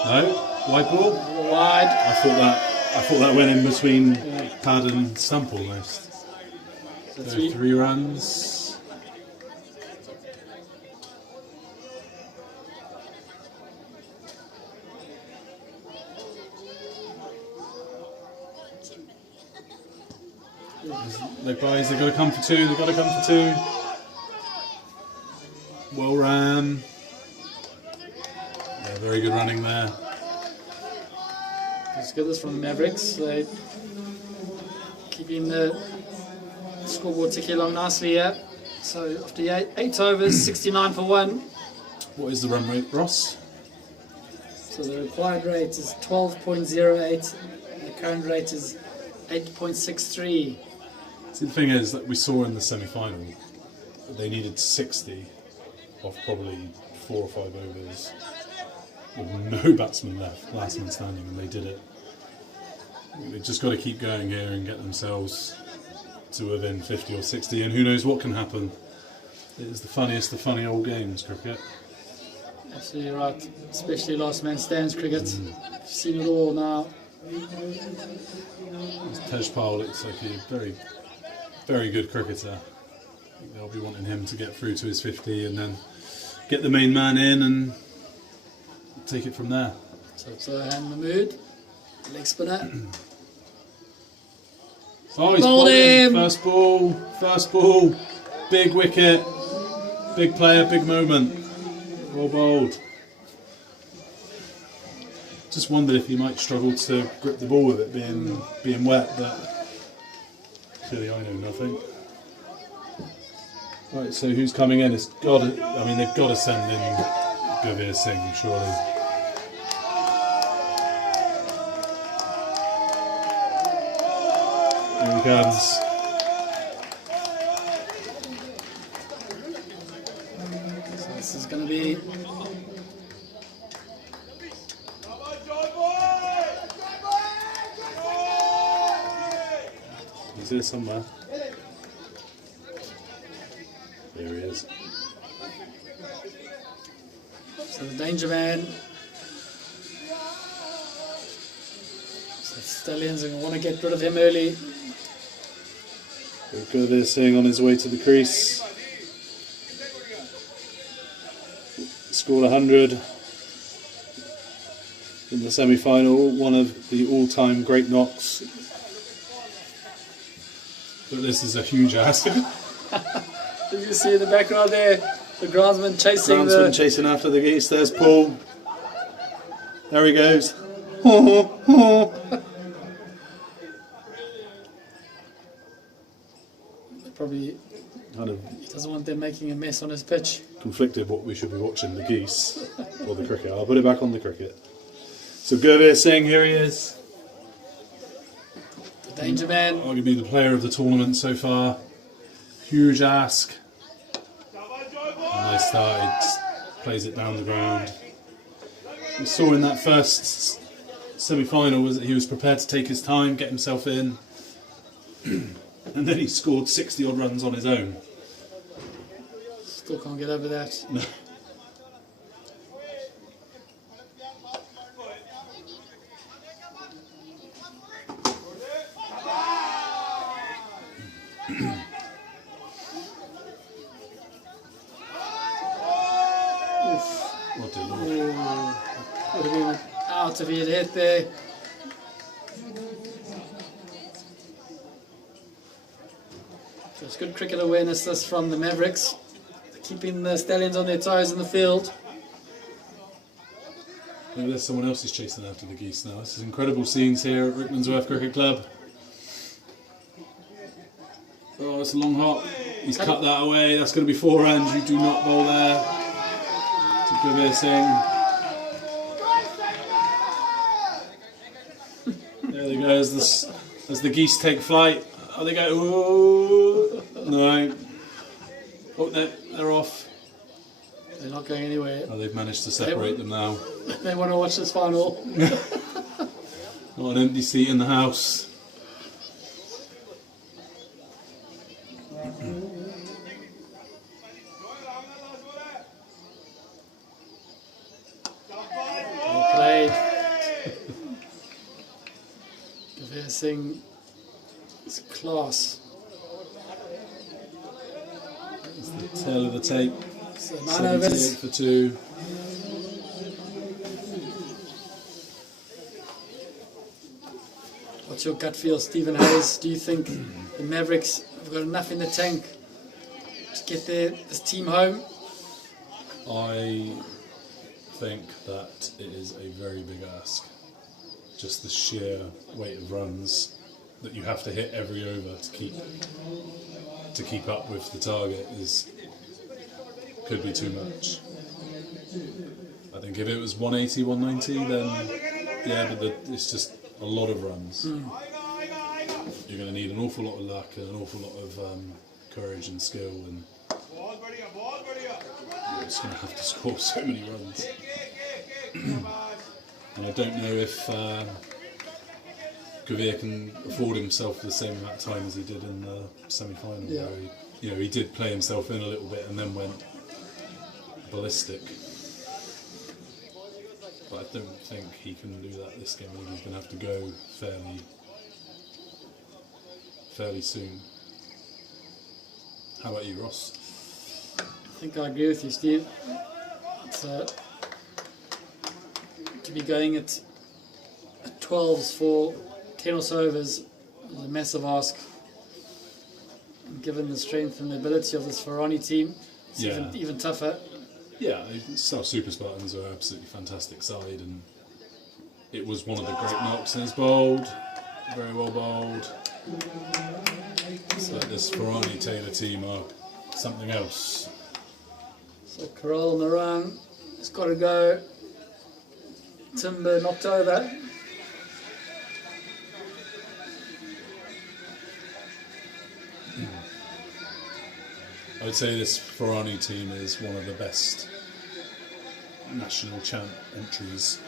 No, wide ball. Wide. I thought that went in between pad and stump almost. So So 3 runs. Leg buys, they've got to come for 2. They've got to come for 2. Well ran. Yeah, very good running there. Let's get this from the Mavericks. They keeping the scoreboard ticking along nicely here. So after 8 overs, 69 for 1. What is the run rate, Ross? So the required rate is 12.08. The current rate is 8.63. See, the thing is that we saw in the semi-final, they needed 60 off probably 4 or 5 overs with no batsman left, last man standing, and they did it. They've just got to keep going here and get themselves to within 50 or 60, and who knows what can happen. It is the funniest of funny old games, cricket. Absolutely right, especially last man stands cricket. You've seen it all now. Tejpal looks like a very, very good cricketer. I think they'll be wanting him to get through to his 50 and then get the main man in and take it from there. So it's Han Mahmood, leg spinner. Oh, he's Bowled him. First ball, big wicket, big player, big moment. Well bowled. Just wondered if he might struggle to grip the ball with it being wet, but clearly I know nothing. Right, so who's coming in? They've got to send in Gurveer Singh, surely. Here he comes. So this is going to be He's here somewhere. There he is. so the danger man. So the Stallions are going to want to get rid of him early. Gurveer Singh on his way to the crease. Scored 100 in the semi-final, one of the all-time great knocks. But this is a huge ask. Did you see in the background there, the groundsman chasing after the geese. There's Paul. There he goes. Probably Kind of he doesn't want them making a mess on his pitch. conflicted what we should be watching, the geese or the cricket. I'll put it back on the cricket. So Gurveer Singh, here he is. The danger man. Arguably the player of the tournament so far. Huge ask. Nice start, he just plays it down the ground. We saw in that first semi-final was that he was prepared to take his time, get himself in, and then he scored 60 odd runs on his own. Still can't get over that. No. Oh dear Lord. Would have been out if he had hit there. So it's good cricket awareness this from the Mavericks. Keeping the Stallions on their toes in the field. Maybe there's someone else who's chasing after the geese now. This is incredible scenes here at Rickmansworth Cricket Club. Oh, it's a long hop. He's cut that away. That's going to be 4 runs. You do not bowl there. To Gurveer Singh. There they go as the geese take flight. Oh, they go. Ooh, no. Oh, they're off. They're not going anywhere. Oh, they've managed to separate them now. They want to watch this final. Not an empty seat in the house. Well played. Gurveer Singh is class. It's the tail of the tape. So 9 78 overs. for 2. What's your gut feel, Stephen Hayes? Do you think the Mavericks have got enough in the tank to get this team home? I think that it is a very big ask. Just the sheer weight of runs that you have to hit every over to keep up with the target could be too much. I think if it was 180, 190, then yeah, but it's just a lot of runs. You're going to need an awful lot of luck and an awful lot of courage and skill, and you're just going to have to score so many runs. And I don't know if Gurveer can afford himself the same amount of time as he did in the semi-final, where he did play himself in a little bit and then went ballistic. But I don't think he can do that this game. I think he's going to have to go fairly soon. How about you, Ross? I think I agree with you, Steve. It's, to be going at 12s for 10 or so overs is a massive ask. And given the strength and the ability of this Farani team, it's even tougher. Yeah, South Super Spartans are an absolutely fantastic side, and it was one of the great knocks, and it's bowled, very well bowled. So this Farani Taylor team are something else. So Carol Narang has got to go. Timber knocked over. I would say this Farani team is one of the best national champ entries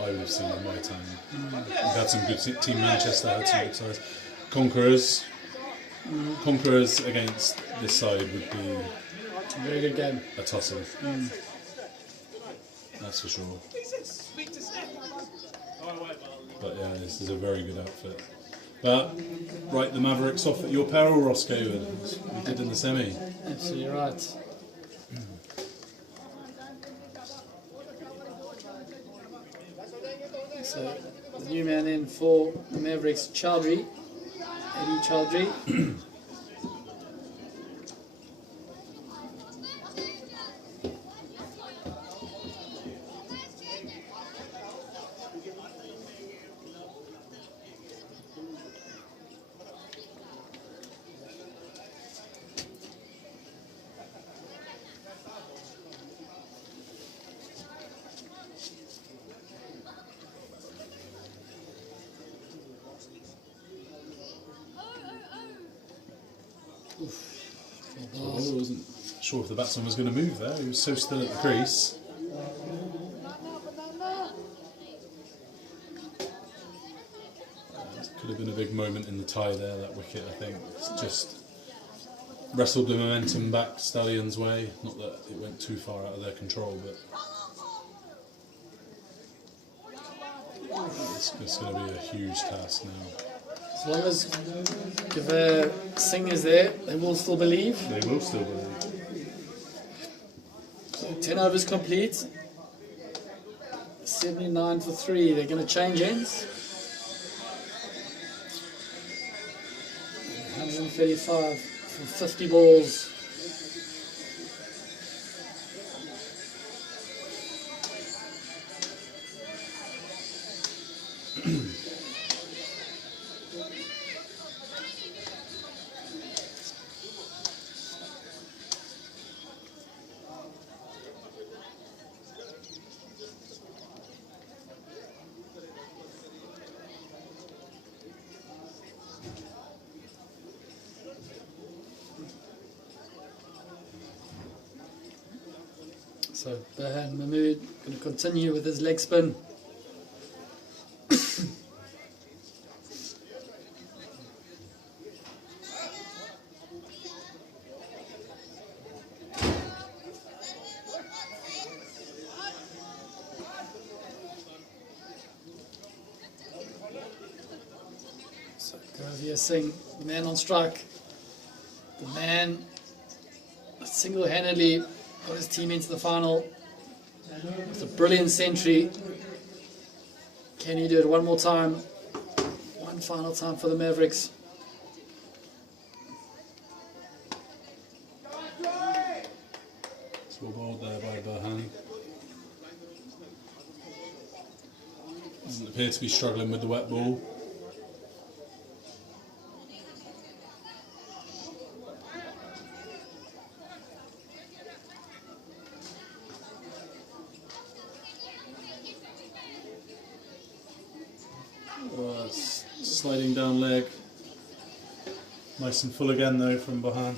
I would have seen in my time. We've had some good Team Manchester had some good sides. Conquerors against this side would be A very good game. a tussle. That's for sure. But yeah, this is a very good outfit. But write the Mavericks off at your peril, Ross Gaywood, as we did in the semi. Absolutely right. So the new man in for the Mavericks, Eddie Chowdhury. I wasn't sure if the batsman was going to move there. He was so still at the crease. Could have been a big moment in the tie there, that wicket, I think. It's just wrestled the momentum back Stallions' way. Not that it went too far out of their control, but it's going to be a huge task now. As long as the singers there, they will still believe. They will still believe. So 10 overs complete. 79 for 3. They're going to change ends. 135 for 50 balls. So Berhan Mahmood going to continue with his leg spin. So Gravia Singh, the man on strike. The man single-handedly got his team into the final with a brilliant century. Can he do it one more time? One final time for the Mavericks. It's well bowled there by Farani. Doesn't appear to be struggling with the wet ball. Sliding down leg. Nice and full again though from Farani.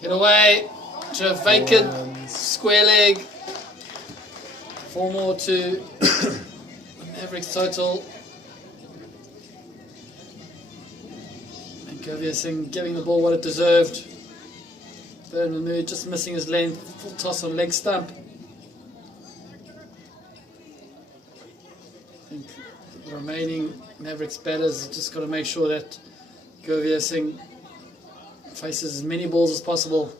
Get away to a vacant square leg. 4 more to the Mavericks total. Gravia Singh giving the ball what it deserved. Farani Mahmood just missing his length. Full toss on leg stump. I think the remaining Mavericks batters have just got to make sure that Gravia Singh faces as many balls as possible.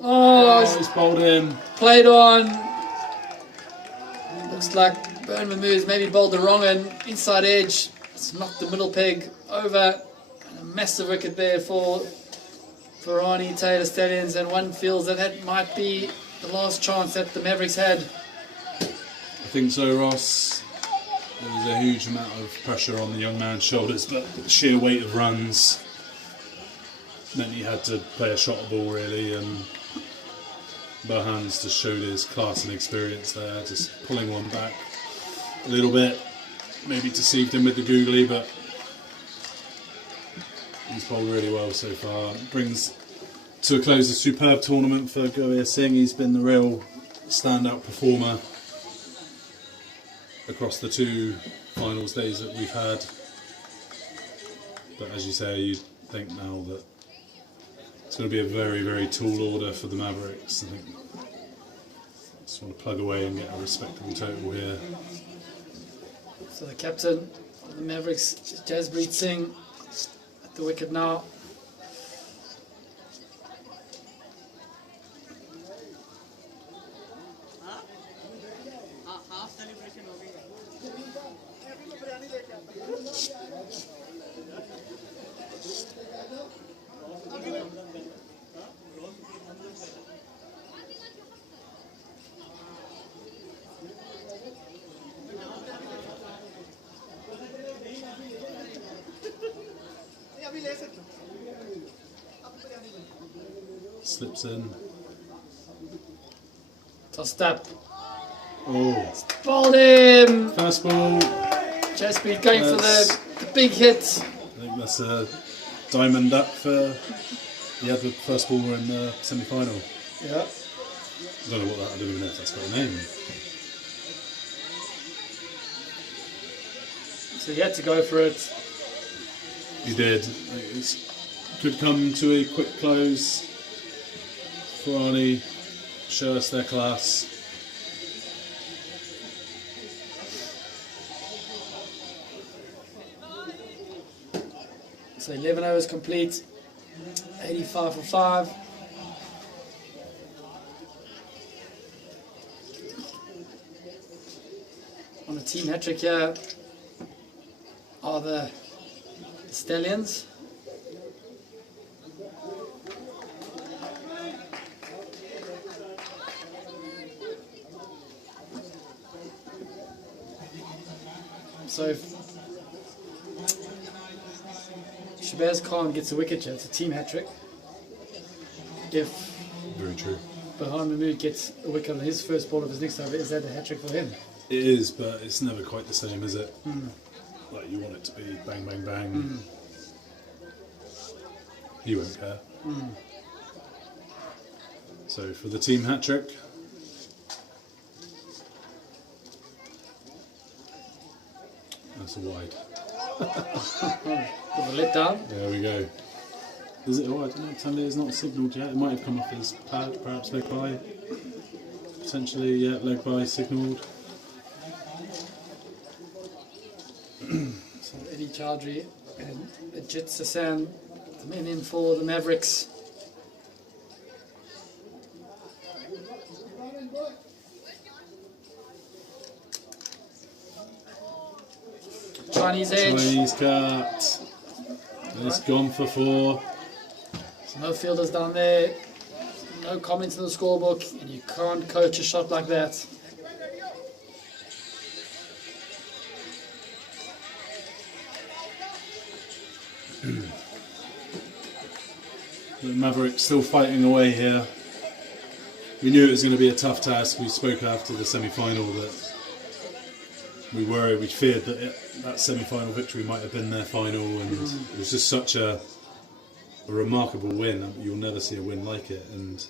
Oh, He's bowled in. Played on. Looks like Farani Mahmood's maybe bowled the wrong end, inside edge. It's knocked the middle peg over. And a massive wicket there for Farani, Taylor, Stallions, and one feels that that might be the last chance that the Mavericks had. I think so, Ross. There was a huge amount of pressure on the young man's shoulders, but the sheer weight of runs meant he had to play a shot ball really, and Farani's just showed his class and experience there, just pulling one back a little bit. Maybe deceived him with the googly, but he's bowled really well so far. Brings to a close a superb tournament for Gravia Singh. He's been the real standout performer across the 2 finals days that we've had. But as you say, you think now that it's going to be a very, very tall order for the Mavericks. I think I just want to plug away and get a respectable total here. So the captain of the Mavericks, Jaspreet Singh, at the wicket now. Slips in. Tossed up. Oh, Bowled him! first ball. Jaspreet going for the big hit. I think that's a diamond up for. He had the first ball in the semi-final. Yeah. I don't know what that, I don't even know if that's got a name. So he had to go for it. He did. It could come to a quick close. Farani show us their class. So 11 overs complete, 85 for 5. On the team hat-trick here are the Stallions. So if Shabazz Khan gets a wicket here, it's a team hat-trick. If Very true. Bahan Mahmood gets a wicket on his first ball of his next over, is that a hat-trick for him? It is, but it's never quite the same, is it? Like you want it to be bang, bang, bang. He won't care. So for the team hat trick, that's a wide. With a let down. There we go. Is it? Oh, I don't know. Tunde is not signalled yet. It might have come off his pad, perhaps leg by. Potentially, yeah, leg by signalled. So Eddie Chaudhry and Ajit Sasan, the men in for the Mavericks. Chinese edge. Chinese cut. It's gone for 4. So no fielders down there. No comments in the scorebook, and you can't coach a shot like that. The Mavericks still fighting away here. We knew it was going to be a tough task. We spoke after the semi-final that we feared that that semi-final victory might have been their final, and it was just such a remarkable win. You'll never see a win like it, and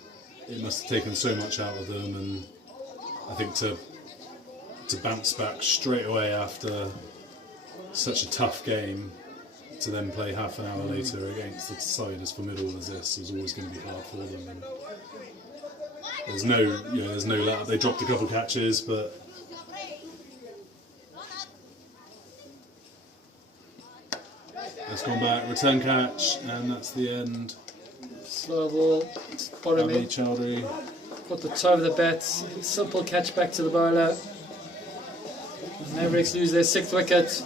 it must have taken so much out of them. And I think to bounce back straight away after such a tough game, to then play half an hour later against the side as formidable as this was always going to be hard for them. And there's no let. They dropped a couple catches, but it's gone back, return catch, and that's the end. Slow ball, bottom Ali edge. Chowdhury. Got the toe of the bat. Simple catch back to the bowler. The Mavericks lose their 6th wicket.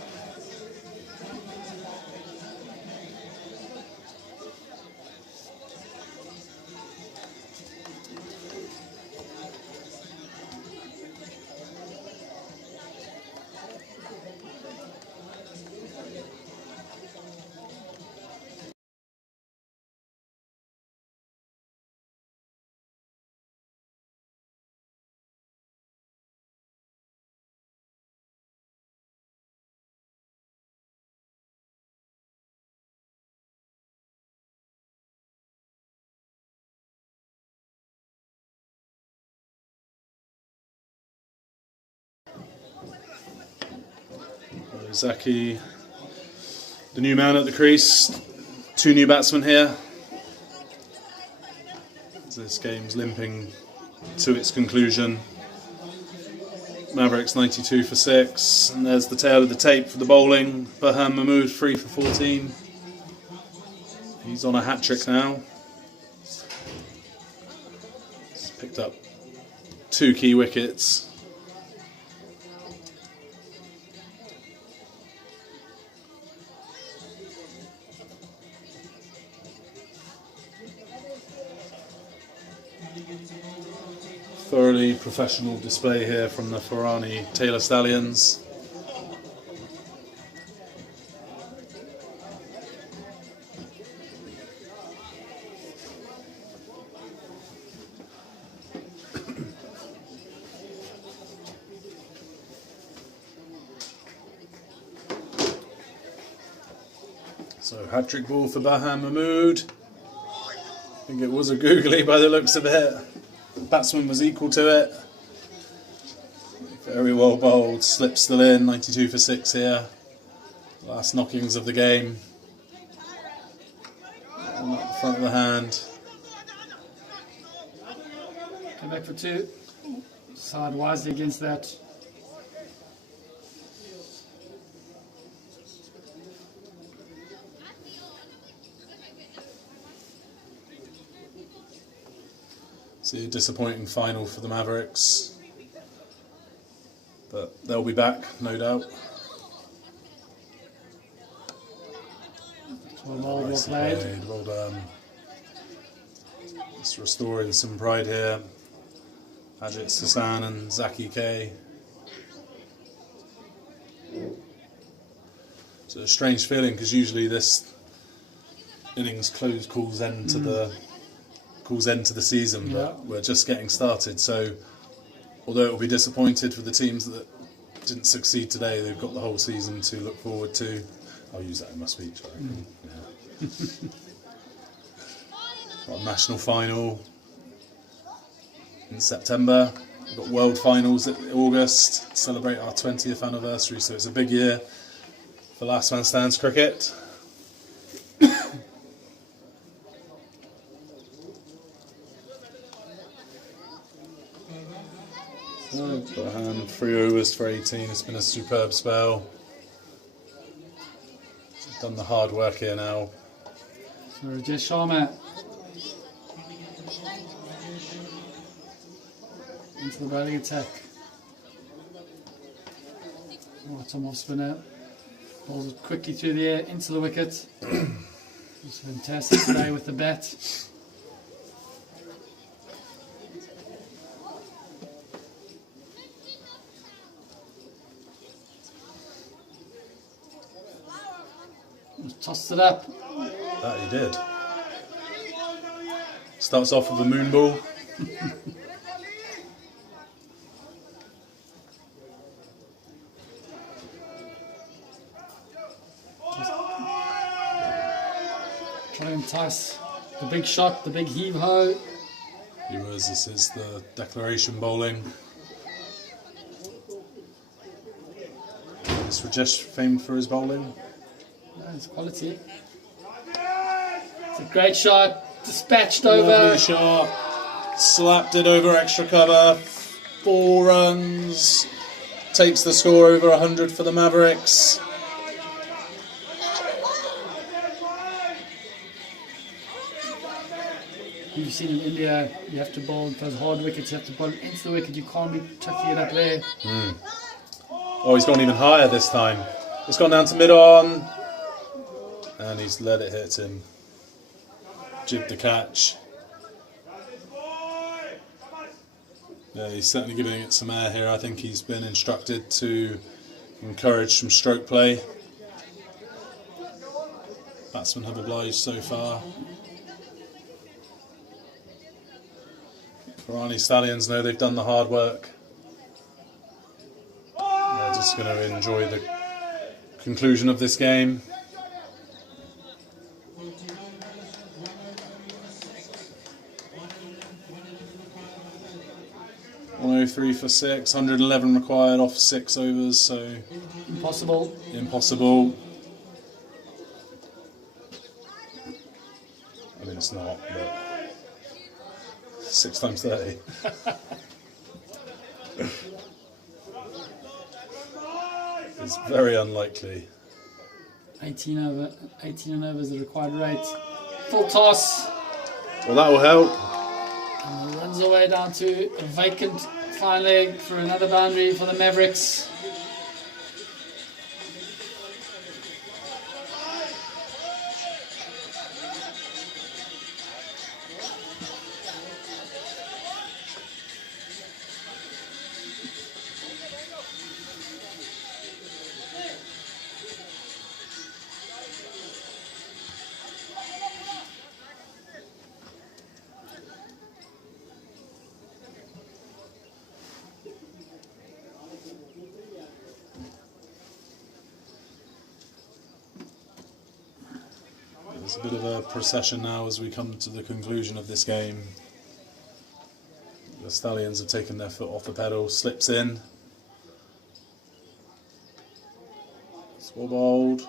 Zaki, the new man at the crease. 2 new batsmen here. This game's limping to its conclusion. Mavericks 92 for 6, and there's the tail of the tape for the bowling. Burhan Mahmood 3 for 14. He's on a hat trick now. He's picked up 2 key wickets. Thoroughly professional display here from the Farani Taylor Stallions. So hat-trick ball for Burhan Mahmood. I think it was a googly by the looks of it. batsman was equal to it. Very well bowled, slip still in, 92 for 6 here. Last knockings of the game. On the front of the hand. Come back for 2. Side wisely against that. See a disappointing final for the Mavericks. But they'll be back, no doubt. Well Nicely played. well done. Just restoring some pride here. Ajit Sasan and Zaki K. It's a strange feeling because usually this innings calls end to the season, but we're just getting started. So although it will be disappointed for the teams that didn't succeed today, they've got the whole season to look forward to. I'll use that in my speech, I reckon. Yeah. Got a national final in September. We've got world finals in August to celebrate our 20th anniversary, so it's a big year for Last Man Stands cricket. And 3 overs for 18. It's been a superb spell. Done the hard work here now. So Rajesh Sharma into the bowling attack. Oh, Tom off spinner. Balls it quickly through the air into the wicket. It's fantastic today with the bat. Tossed it up. That he did. Starts off with a moon ball. Try and entice the big shot, the big heave-ho. Viewers, this is the declaration bowling. Is Rajesh famed for his bowling? No, it's quality. It's a great shot. Dispatched Lovely over. shot. Slapped it over extra cover. 4 runs. Takes the score over 100 for the Mavericks. You've seen in India, you have to bowl those hard wickets, you have to bowl it into the wicket, you can't be chucking it up there. Oh, he's gone even higher this time. It's gone down to mid-on. And he's let it hit him. Jibbed the catch. Yeah, he's certainly giving it some air here. I think he's been instructed to encourage some stroke play. Batsmen have obliged so far. Farani Stallions know they've done the hard work. They're just going to enjoy the conclusion of this game. .103 for 6, 111 required off 6 overs, so Impossible. impossible. I mean, it's not, but 6 times 30. It's very unlikely. 18 and over is the required rate. Full toss. Well, that will help. And runs away down to a vacant fine leg for another boundary for the Mavericks. There's a bit of a procession now as we come to the conclusion of this game. the Stallions have taken their foot off the pedal, slips in. Scorebold.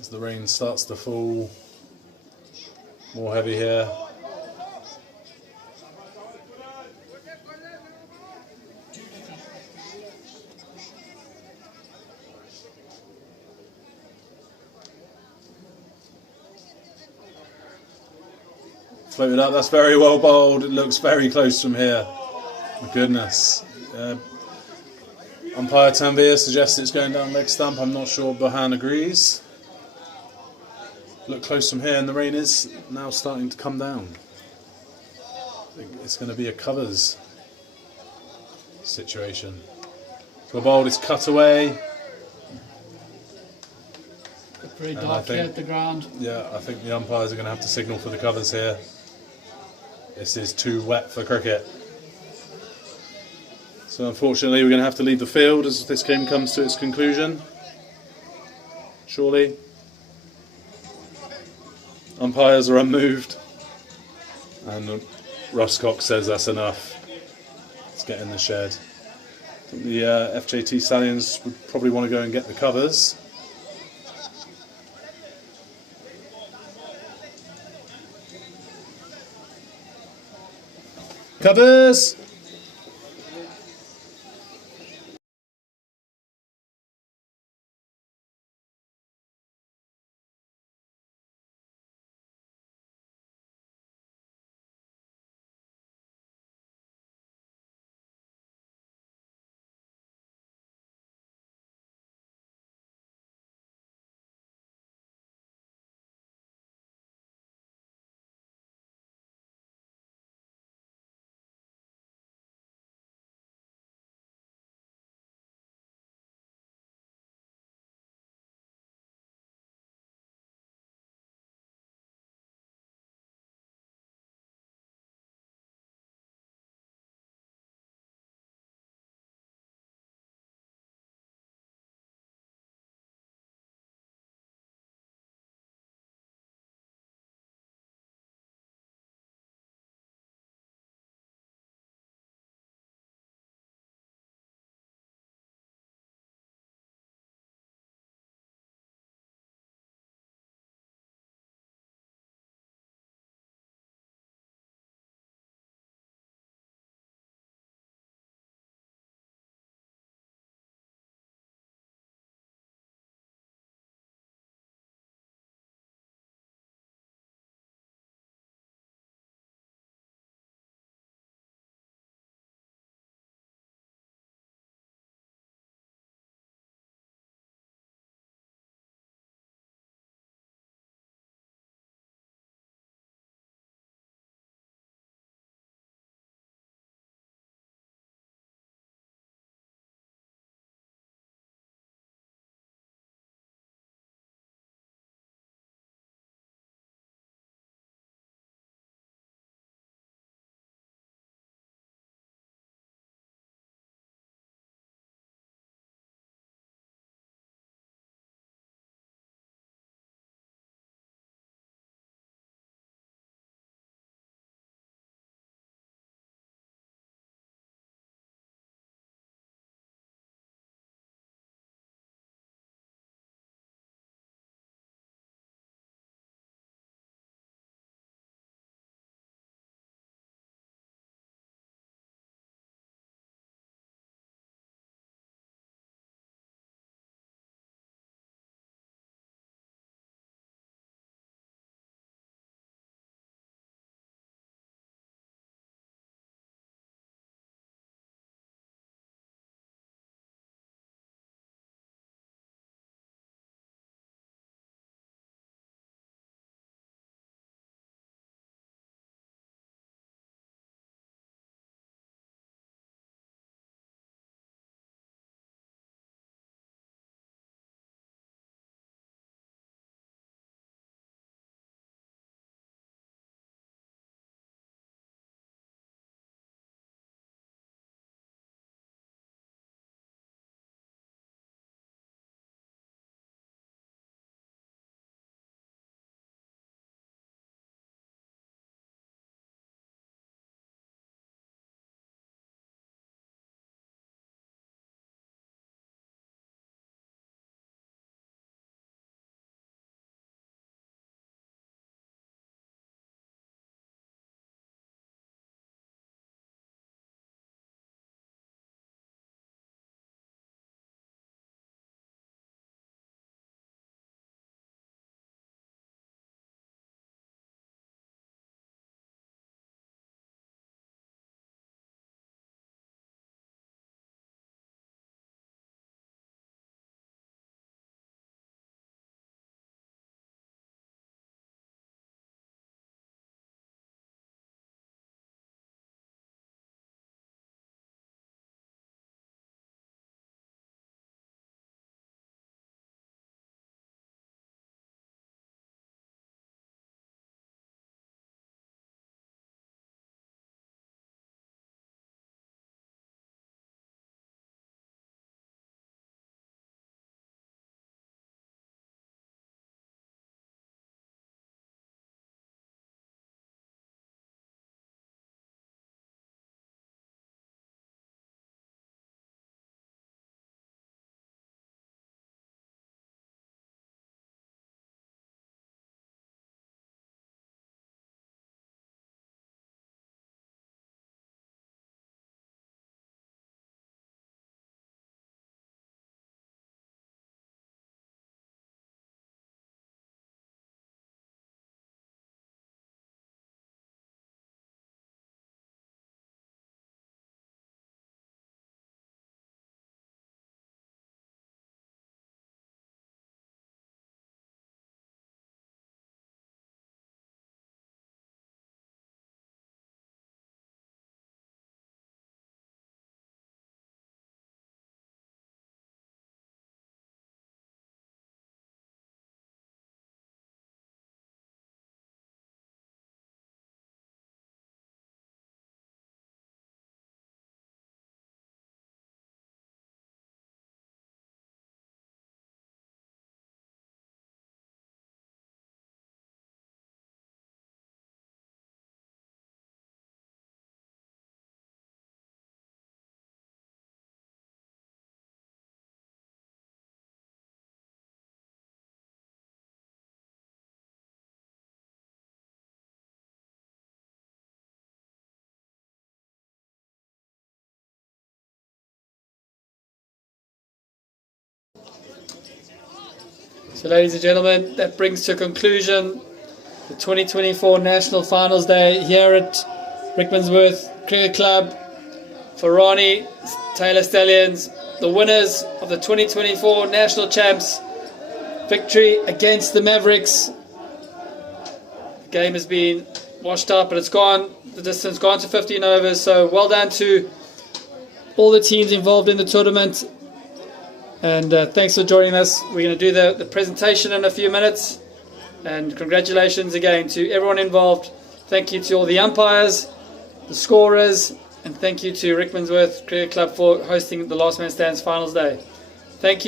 As the rain starts to fall, more heavy here. Floated up, that's very well bowled. It looks very close from here. My goodness. Umpire Tanvir suggests it's going down leg stump. I'm not sure Bohan agrees. Look close from here, and the rain is now starting to come down. I think it's going to be a covers situation. For bowled, it's cut away. Very dark here at the ground. Yeah, I think the umpires are going to have to signal for the covers here. This is too wet for cricket. So unfortunately we're going to have to leave the field as this game comes to its conclusion. Surely. Umpires are unmoved. And Ross Cox says that's enough. Let's get in the shed. I think the FJT Stallions would probably want to go and get the covers. Covers! So ladies and gentlemen, that brings to a conclusion the 2024 National Finals Day here at Rickmansworth Cricket Club. Farani, Taylor Stallions, the winners of the 2024 National Champs. Victory against the Mavericks. The game has been washed up, but it's gone. The distance gone to 15 overs. So well done to all the teams involved in the tournament. And thanks for joining us. We're going to do the presentation in a few minutes. And congratulations again to everyone involved. Thank you to all the umpires, the scorers, and thank you to Rickmansworth Cricket Club for hosting the Last Man Stands Finals Day. Thank you.